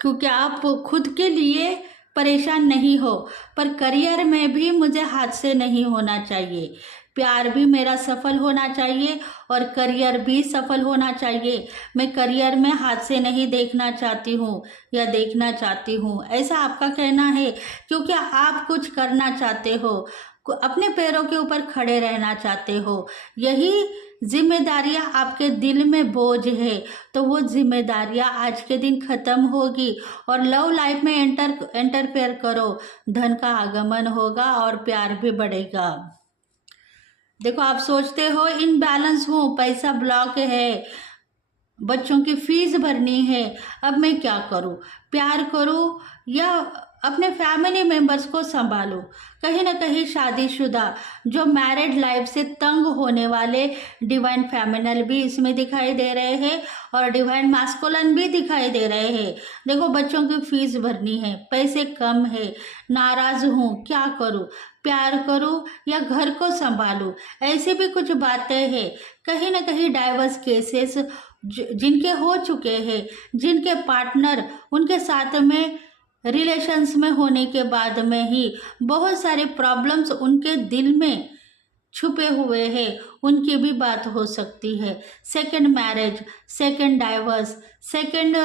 क्योंकि आप खुद के लिए परेशान नहीं हो, पर करियर में भी मुझे हाथ से नहीं होना चाहिए, प्यार भी मेरा सफल होना चाहिए और करियर भी सफल होना चाहिए। मैं करियर में हाथ से नहीं देखना चाहती हूँ या देखना चाहती हूँ, ऐसा आपका कहना है। क्योंकि आप कुछ करना चाहते हो, अपने पैरों के ऊपर खड़े रहना चाहते हो, यही जिम्मेदारियां आपके दिल में बोझ है। तो वो जिम्मेदारियां आज के दिन खत्म होगी और लव लाइफ में एंटरफेयर करो, धन का आगमन होगा और प्यार भी बढ़ेगा। देखो, आप सोचते हो इनबैलेंस हूँ, पैसा ब्लॉक है, बच्चों की फीस भरनी है, अब मैं क्या करूँ, प्यार करूँ या अपने फैमिली मेंबर्स को संभालूं। कहीं ना कहीं शादीशुदा जो मैरिड लाइफ से तंग होने वाले डिवाइन फेमिनल भी इसमें दिखाई दे रहे हैं और डिवाइन मास्कुलिन भी दिखाई दे रहे हैं। देखो, बच्चों की फीस भरनी है, पैसे कम है, नाराज हूँ, क्या करूँ, प्यार करूँ या घर को संभालूं, ऐसे भी कुछ बातें हैं। कहीं ना कहीं डाइवर्स केसेस जिनके हो चुके हैं, जिनके पार्टनर उनके साथ में रिलेशंस में होने के बाद में ही बहुत सारे प्रॉब्लम्स उनके दिल में छुपे हुए हैं, उनकी भी बात हो सकती है। Second marriage, second diverse, second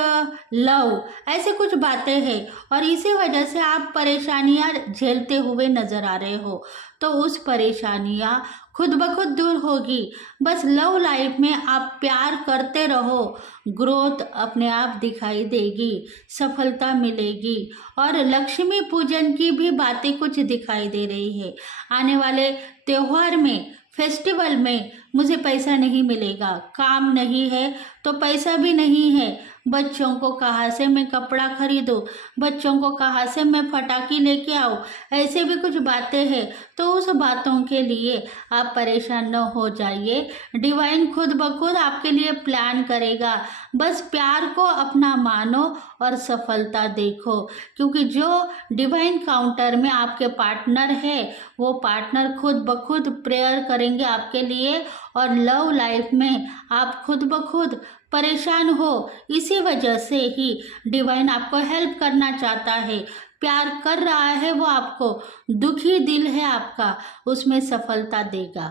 love, ऐसे कुछ बातें हैं और इसी वजह से आप परेशानियां झेलते हुए नजर आ रहे हो। तो उस परेशानियां खुद ब खुद दूर होगी। बस लव लाइफ में आप प्यार करते रहो, ग्रोथ अपने आप दिखाई देगी, सफलता मिलेगी और लक्ष्मी पूजन की भी बातें कुछ दिखाई दे रही है। आने वाले त्योहार में, फेस्टिवल में मुझे पैसा नहीं मिलेगा, काम नहीं है तो पैसा भी नहीं है, बच्चों को कहाँ से मैं कपड़ा खरीदूं, बच्चों को कहाँ से मैं फटाकी लेके आऊँ, ऐसे भी कुछ बातें हैं। तो उस बातों के लिए आप परेशान न हो जाइए, डिवाइन खुद ब खुद आपके लिए प्लान करेगा। बस प्यार को अपना मानो और सफलता देखो, क्योंकि जो डिवाइन काउंटर में आपके पार्टनर है वो पार्टनर खुद ब खुद प्रेयर करेंगे आपके लिए और लव लाइफ में आप खुद ब खुद परेशान हो। इसी वजह से ही डिवाइन आपको हेल्प करना चाहता है, प्यार कर रहा है वो आपको, दुखी दिल है आपका, उसमें सफलता देगा।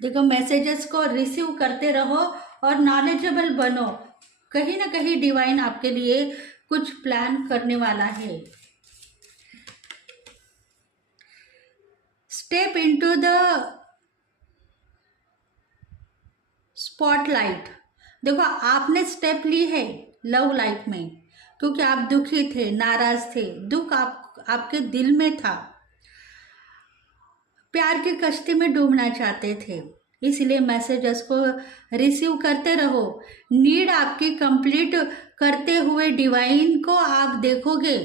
देखो, मैसेजेस को रिसीव करते रहो और नॉलेजेबल बनो, कहीं ना कहीं डिवाइन आपके लिए कुछ प्लान करने वाला है। Step into the spotlight. देखो, आपने स्टेप ली है लव लाइफ में, क्योंकि आप दुखी थे, नाराज थे, दुख आपके दिल में था, प्यार की कश्ती में डूबना चाहते थे। इसलिए मैसेजेस को रिसीव करते रहो। नीड आपकी कंप्लीट करते हुए डिवाइन को आप देखोगे,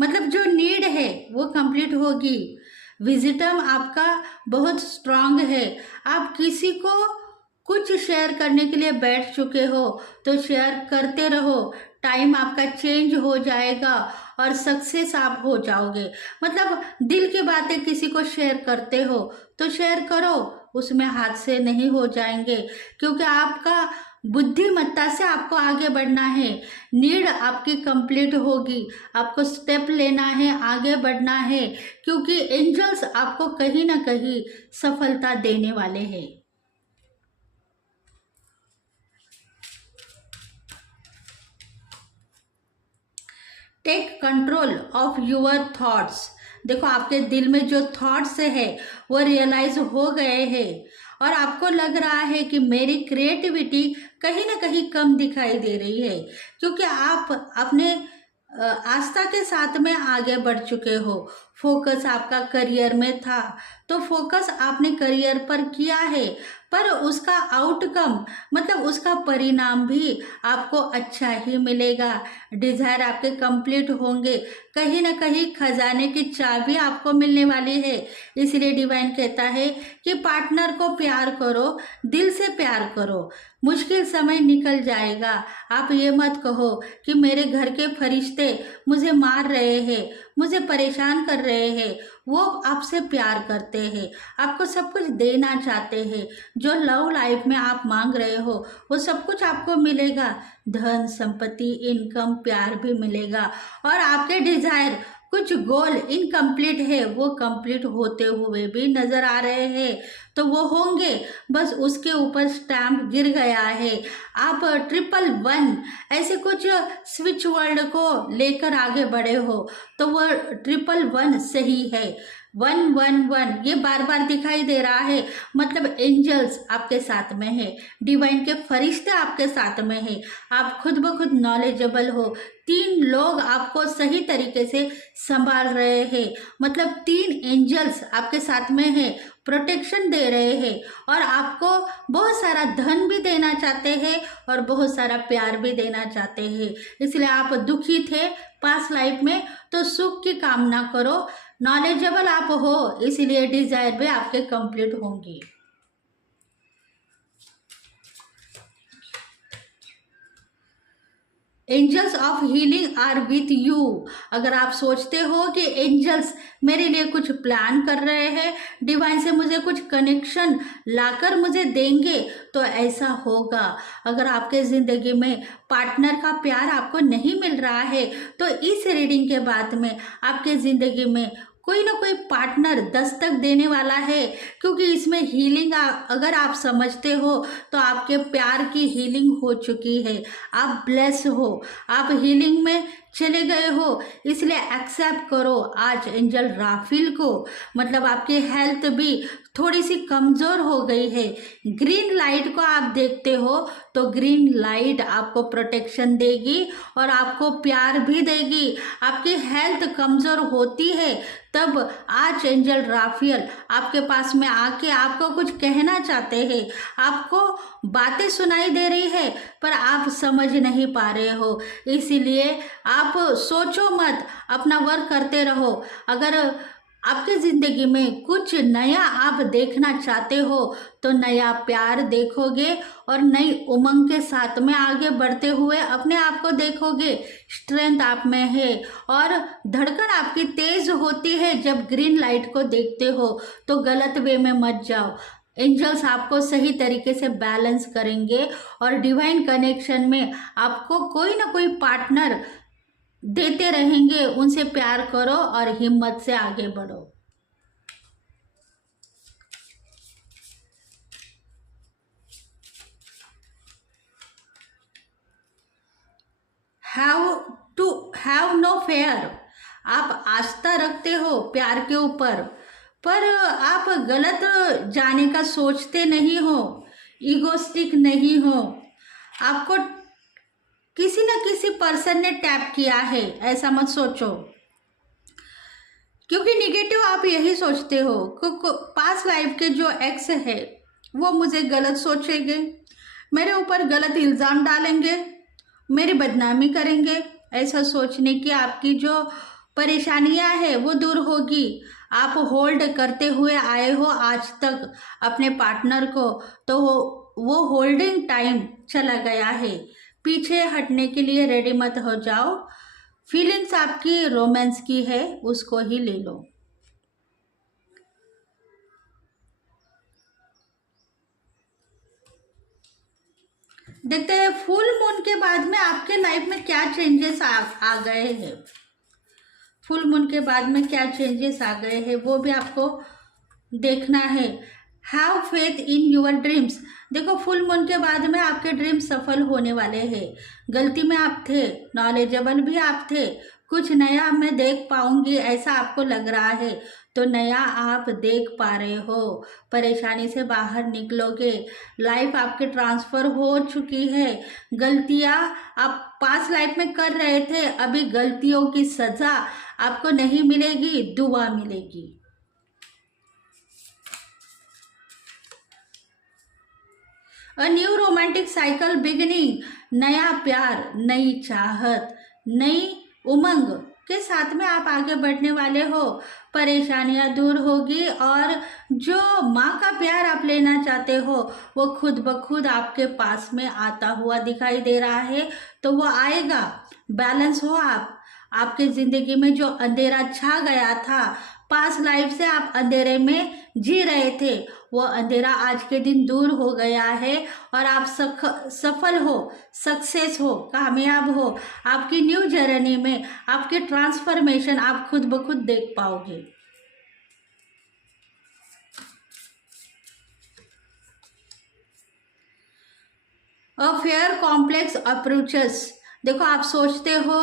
मतलब जो नीड है वो कंप्लीट होगी। विजिटम आपका बहुत स्ट्रांग है। आप किसी को कुछ शेयर करने के लिए बैठ चुके हो तो शेयर करते रहो। टाइम आपका चेंज हो जाएगा और सक्सेस आप हो जाओगे। मतलब दिल की बातें किसी को शेयर करते हो तो शेयर करो, उसमें हादसे नहीं हो जाएंगे, क्योंकि आपका बुद्धिमत्ता से आपको आगे बढ़ना है। नीड आपकी कंप्लीट होगी, आपको स्टेप लेना है, आगे बढ़ना है, क्योंकि एंजल्स आपको कहीं ना कहीं सफलता देने वाले हैं। Take control of your thoughts. देखो आपके दिल में जो थॉट्स है वो रियलाइज हो गए हैं और आपको लग रहा है कि मेरी क्रिएटिविटी कहीं ना कहीं कम दिखाई दे रही है, क्योंकि आप अपने आस्था के साथ में आगे बढ़ चुके हो। फोकस आपका करियर में था तो फोकस आपने करियर पर किया है, पर उसका आउटकम मतलब उसका परिणाम भी आपको अच्छा ही मिलेगा। डिजायर आपके कंप्लीट होंगे, कहीं ना कहीं खजाने की चाबी आपको मिलने वाली है। इसलिए डिवाइन कहता है कि पार्टनर को प्यार करो, दिल से प्यार करो। मुश्किल समय निकल जाएगा। आप ये मत कहो कि मेरे घर के फरिश्ते मुझे मार रहे हैं, मुझे परेशान कर रहे हैं। वो आपसे प्यार करते हैं, आपको सब कुछ देना चाहते हैं। जो लव लाइफ में आप मांग रहे हो वो सब कुछ आपको मिलेगा। धन, संपत्ति, इनकम, प्यार भी मिलेगा। और आपके डिजायर, कुछ गोल इनकम्प्लीट है, वो कंप्लीट होते हुए भी नजर आ रहे हैं, तो वो होंगे, बस उसके ऊपर स्टैम्प गिर गया है। आप 111 ऐसे कुछ स्विच वर्ड को लेकर आगे बढ़े हो तो वो 111 सही है। 111 ये बार बार दिखाई दे रहा है, मतलब एंजल्स आपके साथ में है, डिवाइन के फरिश्ते आपके साथ में है। आप खुद ब खुद नॉलेजेबल हो। 3 लोग आपको सही तरीके से संभाल रहे हैं, मतलब 3 एंजल्स आपके साथ में है, प्रोटेक्शन दे रहे हैं और आपको बहुत सारा धन भी देना चाहते हैं और बहुत सारा प्यार भी देना चाहते हैं। इसलिए आप दुखी थे पास्ट लाइफ में, तो सुख की कामना करो। नॉलेजेबल आप हो, इसलिए डिजायर भी आपके कंप्लीट होंगी। Angels of healing are with you. अगर आप सोचते हो कि एंजल्स मेरे लिए कुछ प्लान कर रहे हैं, डिवाइन से मुझे कुछ कनेक्शन लाकर मुझे देंगे, तो ऐसा होगा। अगर आपके ज़िंदगी में पार्टनर का प्यार आपको नहीं मिल रहा है तो इस रीडिंग के बाद में आपके ज़िंदगी में कोई ना कोई पार्टनर दस्तक देने वाला है, क्योंकि इसमें हीलिंग अगर आप समझते हो तो आपके प्यार की हीलिंग हो चुकी है। आप ब्लेस हो, आप हीलिंग में चले गए हो, इसलिए एक्सेप्ट करो आज एंजल राफेल को। मतलब आपकी हेल्थ भी थोड़ी सी कमज़ोर हो गई है। ग्रीन लाइट को आप देखते हो तो ग्रीन लाइट आपको प्रोटेक्शन देगी और आपको प्यार भी देगी। आपकी हेल्थ कमज़ोर होती है तब आज एंजल राफेल आपके पास में आके आपको कुछ कहना चाहते हैं। आपको बातें सुनाई दे रही है पर आप समझ नहीं पा रहे हो, इसीलिए आप सोचो मत, अपना वर्क करते रहो। अगर आपकी ज़िंदगी में कुछ नया आप देखना चाहते हो तो नया प्यार देखोगे और नई उमंग के साथ में आगे बढ़ते हुए अपने आप को देखोगे। स्ट्रेंथ आप में है और धड़कन आपकी तेज होती है जब ग्रीन लाइट को देखते हो, तो गलत वे में मत जाओ। एंजल्स आपको सही तरीके से बैलेंस करेंगे और डिवाइन कनेक्शन में आपको कोई ना कोई पार्टनर देते रहेंगे। उनसे प्यार करो और हिम्मत से आगे बढ़ो। Have no fear. आप आस्था रखते हो प्यार के ऊपर, पर आप गलत जाने का सोचते नहीं हो, ईगोस्टिक नहीं हो। आपको किसी न किसी पर्सन ने टैप किया है, ऐसा मत सोचो, क्योंकि निगेटिव आप यही सोचते हो पास्ट लाइफ के जो एक्स है वो मुझे गलत सोचेंगे, मेरे ऊपर गलत इल्ज़ाम डालेंगे, मेरी बदनामी करेंगे। ऐसा सोचने की आपकी जो परेशानियां है वो दूर होगी। आप होल्ड करते हुए आए हो आज तक अपने पार्टनर को, तो वो होल्डिंग टाइम चला गया है। पीछे हटने के लिए रेडी मत हो जाओ। फीलिंग्स आपकी रोमांस की है, उसको ही ले लो। देखते हैं फुल मून के बाद में आपके लाइफ में क्या चेंजेस आ गए हैं। फुल मून के बाद में क्या चेंजेस आ गए हैं वो भी आपको देखना है। Have faith in your dreams. देखो फुल मून के बाद में आपके ड्रीम्स सफल होने वाले हैं। गलती में आप थे, नॉलेजेबल भी आप थे, कुछ नया मैं देख पाऊंगी ऐसा आपको लग रहा है, तो नया आप देख पा रहे हो। परेशानी से बाहर निकलोगे। लाइफ आपके ट्रांसफर हो चुकी है। गलतियां आप पास लाइफ में कर रहे थे, अभी गलतियों की सजा आपको नहीं मिलेगी, दुआ मिलेगी। A new romantic cycle beginning. नया प्यार, नई चाहत, नई उमंग के साथ में आप आगे बढ़ने वाले हो। परेशानियां दूर होगी और जो माँ का प्यार आप लेना चाहते हो वो खुद ब खुद आपके पास में आता हुआ दिखाई दे रहा है, तो वो आएगा। बैलेंस हो आप। आपके जिंदगी में जो अंधेरा छा गया था, पास्ट लाइफ से आप अंधेरे में जी रहे थे, वो अंधेरा आज के दिन दूर हो गया है और आप सफल हो, सक्सेस हो, कामयाब हो। आपकी न्यू जर्नी में आपके ट्रांसफॉर्मेशन आप खुद ब खुद देख पाओगे। Fair complex approaches. देखो आप सोचते हो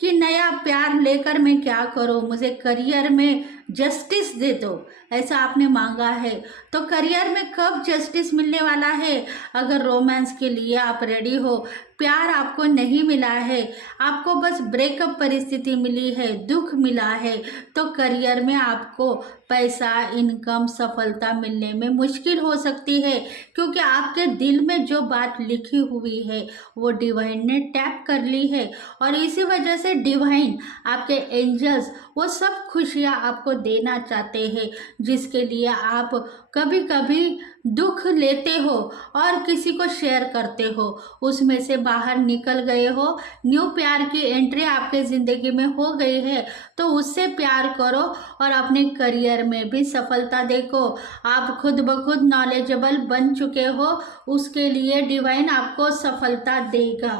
कि नया प्यार लेकर मैं क्या करूं, मुझे करियर में जस्टिस दे दो, ऐसा आपने मांगा है। तो करियर में कब जस्टिस मिलने वाला है? अगर रोमांस के लिए आप रेडी हो, प्यार आपको नहीं मिला है, आपको बस ब्रेकअप परिस्थिति मिली है, दुख मिला है, तो करियर में आपको पैसा, इनकम, सफलता मिलने में मुश्किल हो सकती है, क्योंकि आपके दिल में जो बात लिखी हुई है वो डिवाइन ने टैप कर ली है। और इसी वजह से डिवाइन, आपके एंजल्स, वो सब खुशियाँ आपको देना चाहते हैं, जिसके लिए आप कभी कभी दुख लेते हो और किसी को शेयर करते हो, उसमें से बाहर निकल गए हो। न्यू प्यार की एंट्री आपके ज़िंदगी में हो गई है, तो उससे प्यार करो और अपने करियर में भी सफलता देखो। आप खुद ब खुद नॉलेजेबल बन चुके हो, उसके लिए डिवाइन आपको सफलता देगा।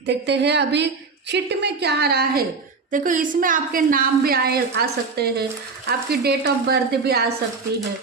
देखते हैं अभी चिट में क्या आ रहा है। देखो इसमें आपके नाम भी आ सकते हैं, आपकी डेट ऑफ बर्थ भी आ सकती है।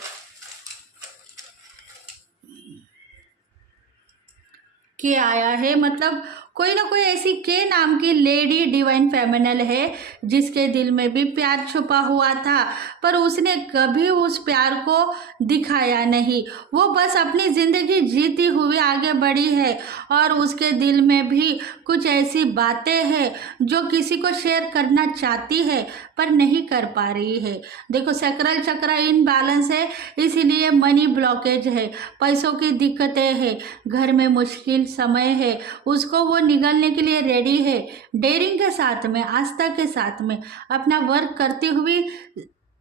के आया है, मतलब कोई ना कोई ऐसी के नाम की लेडी डिवाइन फेमिनल है जिसके दिल में भी प्यार छुपा हुआ था, पर उसने कभी उस प्यार को दिखाया नहीं। वो बस अपनी ज़िंदगी जीती हुई आगे बढ़ी है और उसके दिल में भी कुछ ऐसी बातें हैं जो किसी को शेयर करना चाहती है पर नहीं कर पा रही है। देखो सैक्रल चक्र इनबैलेंस है, इसीलिए मनी ब्लॉकेज है, पैसों की दिक्कतें हैं, घर में मुश्किल समय है, उसको वो निगलने के लिए रेडी है। डेयरिंग के साथ में, आस्था के साथ में अपना वर्क करती हुई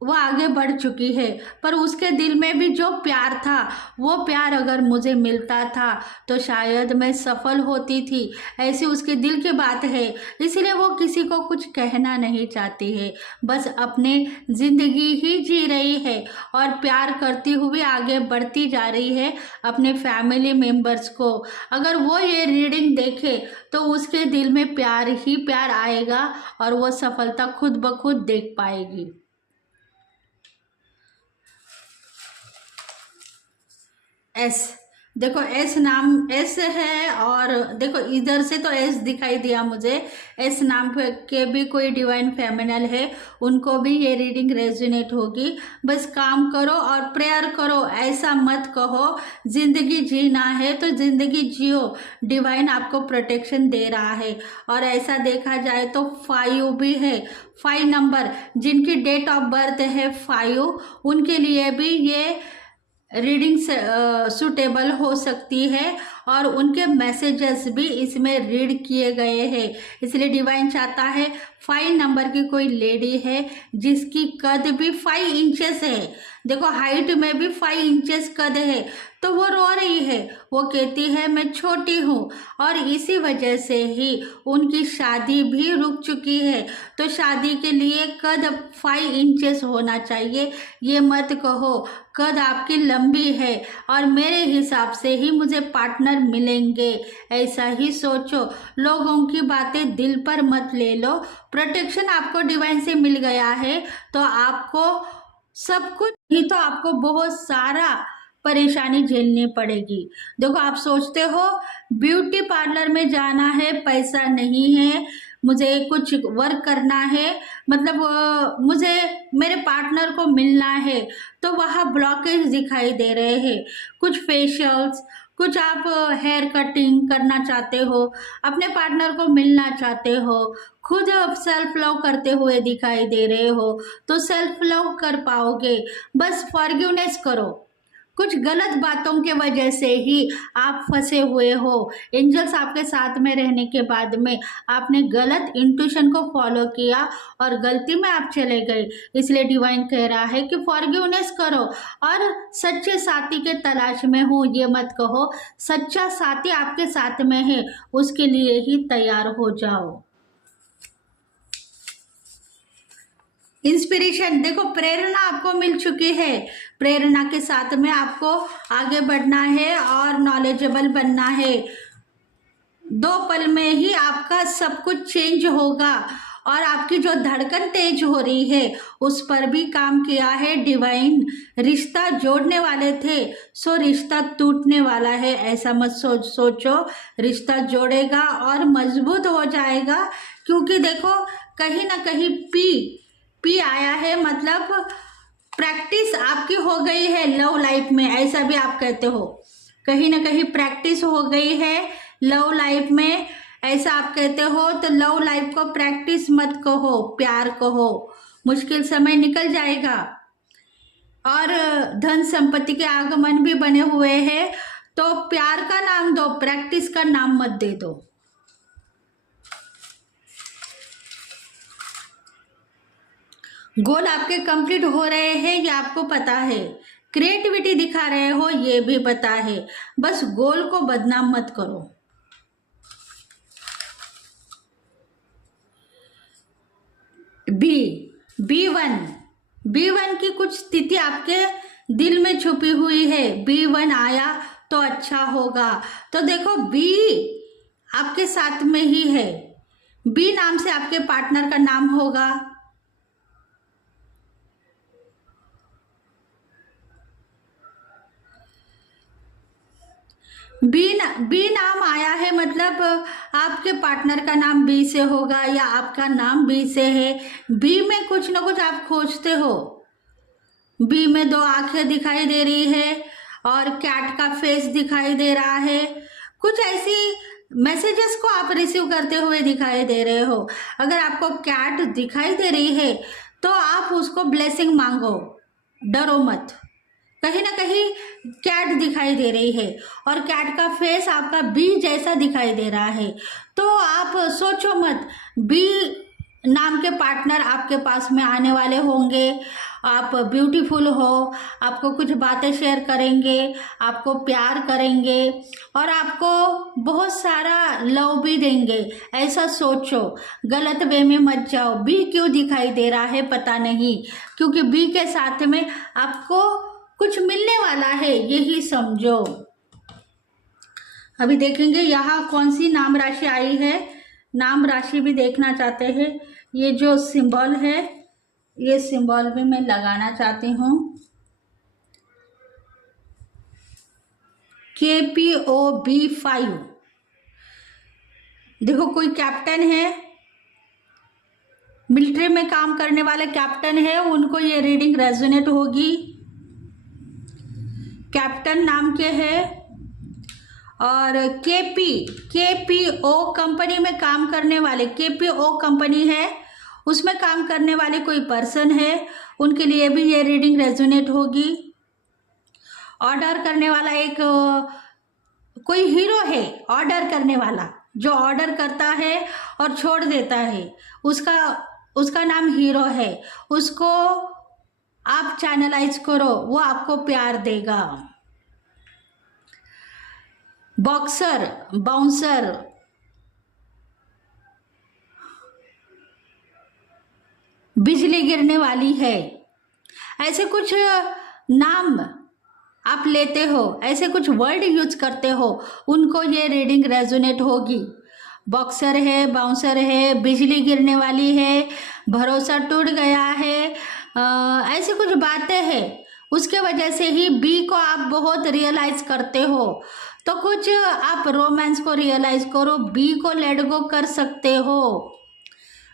वो आगे बढ़ चुकी है, पर उसके दिल में भी जो प्यार था, वो प्यार अगर मुझे मिलता था तो शायद मैं सफल होती थी, ऐसी उसके दिल की बात है। इसीलिए वो किसी को कुछ कहना नहीं चाहती है, बस अपने ज़िंदगी ही जी रही है और प्यार करती हुई आगे बढ़ती जा रही है अपने फैमिली मेम्बर्स को। अगर वो ये रीडिंग देखे तो उसके दिल में प्यार ही प्यार आएगा और वो सफलता खुद ब खुद देख पाएगी। एस देखो एस नाम एस है, और देखो इधर से तो एस दिखाई दिया मुझे। एस नाम के भी कोई डिवाइन फेमिनल है, उनको भी ये रीडिंग रेजोनेट होगी। बस काम करो और प्रेयर करो, ऐसा मत कहो जिंदगी जीना है तो जिंदगी जियो, डिवाइन आपको प्रोटेक्शन दे रहा है। और ऐसा देखा जाए तो 5 भी है, 5 नंबर जिनकी डेट ऑफ बर्थ है 5, उनके लिए भी ये रीडिंग सूटेबल हो सकती है, और उनके मैसेजेस भी इसमें रीड किए गए हैं। इसलिए डिवाइन चाहता है 5 नंबर की कोई लेडी है जिसकी कद भी 5 इंचेस है, देखो हाइट में भी 5 इंचेस कद है, तो वो रो रही है, वो कहती है मैं छोटी हूँ, और इसी वजह से ही उनकी शादी भी रुक चुकी है। तो शादी के लिए कद 5 इंचेस होना चाहिए। ये मत कहो कद आपकी लंबी है और मेरे हिसाब से ही मुझे पार्टनर मिलेंगे, ऐसा ही सोचो। लोगों की बातें दिल पर मत ले लो। प्रोटेक्शन आपको डिवाइन से मिल गया है तो आपको सब कुछ ही, तो आपको बहुत सारा परेशानी झेलनी पड़ेगी। देखो आप सोचते हो ब्यूटी पार्लर में जाना है, पैसा नहीं है, मुझे कुछ वर्क करना है, मतलब मुझे मेरे पार्टनर को मिलना है, तो वहाँ ब्लॉकेज दिखाई दे रहे हैं। कुछ फेशियल्स, कुछ आप हेयर कटिंग करना चाहते हो, अपने पार्टनर को मिलना चाहते हो, खुद सेल्फ लव करते हुए दिखाई दे रहे हो, तो सेल्फ लव कर पाओगे। बस फॉरगिवनेस करो। कुछ गलत बातों के वजह से ही आप फंसे हुए हो। एंजल्स आपके साथ में रहने के बाद में आपने गलत इंट्यूशन को फॉलो किया और गलती में आप चले गए। इसलिए डिवाइन कह रहा है कि फॉरगिवनेस करो और सच्चे साथी के तलाश में हूँ ये मत कहो। सच्चा साथी आपके साथ में है, उसके लिए ही तैयार हो जाओ। इंस्पिरेशन, देखो प्रेरणा आपको मिल चुकी है। प्रेरणा के साथ में आपको आगे बढ़ना है और नॉलेजेबल बनना है। 2 पल में ही आपका सब कुछ चेंज होगा, और आपकी जो धड़कन तेज हो रही है उस पर भी काम किया है डिवाइन। रिश्ता जोड़ने वाले थे सो रिश्ता टूटने वाला है, ऐसा मत सोचो। रिश्ता जोड़ेगा और मजबूत हो जाएगा, क्योंकि देखो कहीं ना कहीं पी आया है, मतलब प्रैक्टिस आपकी हो गई है लव लाइफ में, ऐसा भी आप कहते हो। कहीं ना कहीं प्रैक्टिस हो गई है लव लाइफ में, ऐसा आप कहते हो। तो लव लाइफ को प्रैक्टिस मत कहो, प्यार कहो। मुश्किल समय निकल जाएगा और धन संपत्ति के आगमन भी बने हुए हैं, तो प्यार का नाम दो, प्रैक्टिस का नाम मत दे दो। गोल आपके कंप्लीट हो रहे हैं ये आपको पता है, क्रिएटिविटी दिखा रहे हो ये भी पता है, बस गोल को बदनाम मत करो। बी वन की कुछ स्थिति आपके दिल में छुपी हुई है। B1 आया तो अच्छा होगा। तो देखो बी आपके साथ में ही है, बी नाम से आपके पार्टनर का नाम होगा। बी नाम आया है, मतलब आपके पार्टनर का नाम बी से होगा या आपका नाम बी से है। बी में कुछ ना कुछ आप खोजते हो। बी में 2 आंखें दिखाई दे रही है और कैट का फेस दिखाई दे रहा है। कुछ ऐसी मैसेजेस को आप रिसीव करते हुए दिखाई दे रहे हो। अगर आपको कैट दिखाई दे रही है तो आप उसको ब्लेसिंग मांगो, डरो मत। कहीं ना कहीं कैट दिखाई दे रही है और कैट का फेस आपका बी जैसा दिखाई दे रहा है, तो आप सोचो मत। बी नाम के पार्टनर आपके पास में आने वाले होंगे। आप ब्यूटीफुल हो, आपको कुछ बातें शेयर करेंगे, आपको प्यार करेंगे और आपको बहुत सारा लव भी देंगे, ऐसा सोचो। गलत वे में मत जाओ। बी क्यों दिखाई दे रहा है पता नहीं, क्योंकि बी के साथ में आपको कुछ मिलने वाला है, यही समझो। अभी देखेंगे यहाँ कौन सी नाम राशि आई है। नाम राशि भी देखना चाहते हैं। ये जो सिंबल है ये सिंबल भी मैं लगाना चाहती हूँ। KPOB5। देखो कोई कैप्टन है, मिलिट्री में काम करने वाले कैप्टन है, उनको ये रीडिंग रेजोनेट होगी। कैप्टन नाम के है और KPO कंपनी में काम करने वाले, KPO कंपनी है, उसमें काम करने वाले कोई पर्सन है, उनके लिए भी ये रीडिंग रेजोनेट होगी। ऑर्डर करने वाला एक कोई हीरो है, ऑर्डर करने वाला जो ऑर्डर करता है और छोड़ देता है, उसका नाम हीरो है। उसको आप चैनलाइज करो, वो आपको प्यार देगा। बॉक्सर, बाउंसर, बिजली गिरने वाली है, ऐसे कुछ नाम आप लेते हो, ऐसे कुछ वर्ड यूज करते हो, उनको ये रीडिंग रेजोनेट होगी। बॉक्सर है, बाउंसर है, बिजली गिरने वाली है, भरोसा टूट गया है, ऐसी कुछ बातें हैं, उसके वजह से ही बी को आप बहुत रियलाइज करते हो। तो कुछ आप रोमांस को रियलाइज करो, बी को लेट गो कर सकते हो।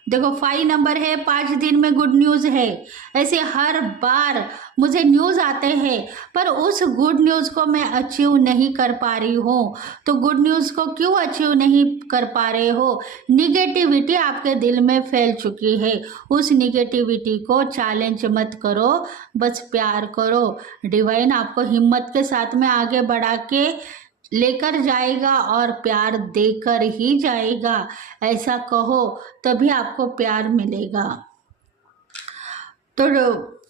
देखो 5 नंबर है, 5 दिन में गुड न्यूज़ है। ऐसे हर बार मुझे न्यूज़ आते हैं, पर उस गुड न्यूज़ को मैं अचीव नहीं कर पा रही हूँ। तो गुड न्यूज़ को क्यों अचीव नहीं कर पा रहे हो? निगेटिविटी आपके दिल में फैल चुकी है। उस निगेटिविटी को चैलेंज मत करो, बस प्यार करो। डिवाइन आपको हिम्मत के साथ में आगे बढ़ा के लेकर जाएगा और प्यार देकर ही जाएगा। ऐसा कहो तभी आपको प्यार मिलेगा। तो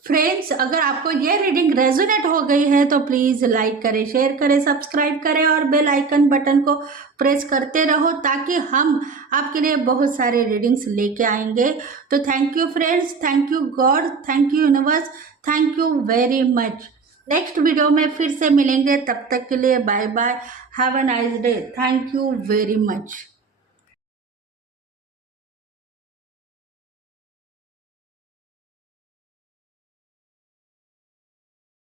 फ्रेंड्स, अगर आपको ये रीडिंग रेजोनेट हो गई है तो प्लीज़ लाइक करें, शेयर करें, सब्सक्राइब करें और बेल आइकन बटन को प्रेस करते रहो, ताकि हम आपके लिए बहुत सारे रीडिंग्स लेके आएंगे। तो thank you friends, thank you God, thank you universe, thank you very much. Next video में फिर से मिलेंगे, तब तक के लिए bye bye, have a nice day, thank you very much.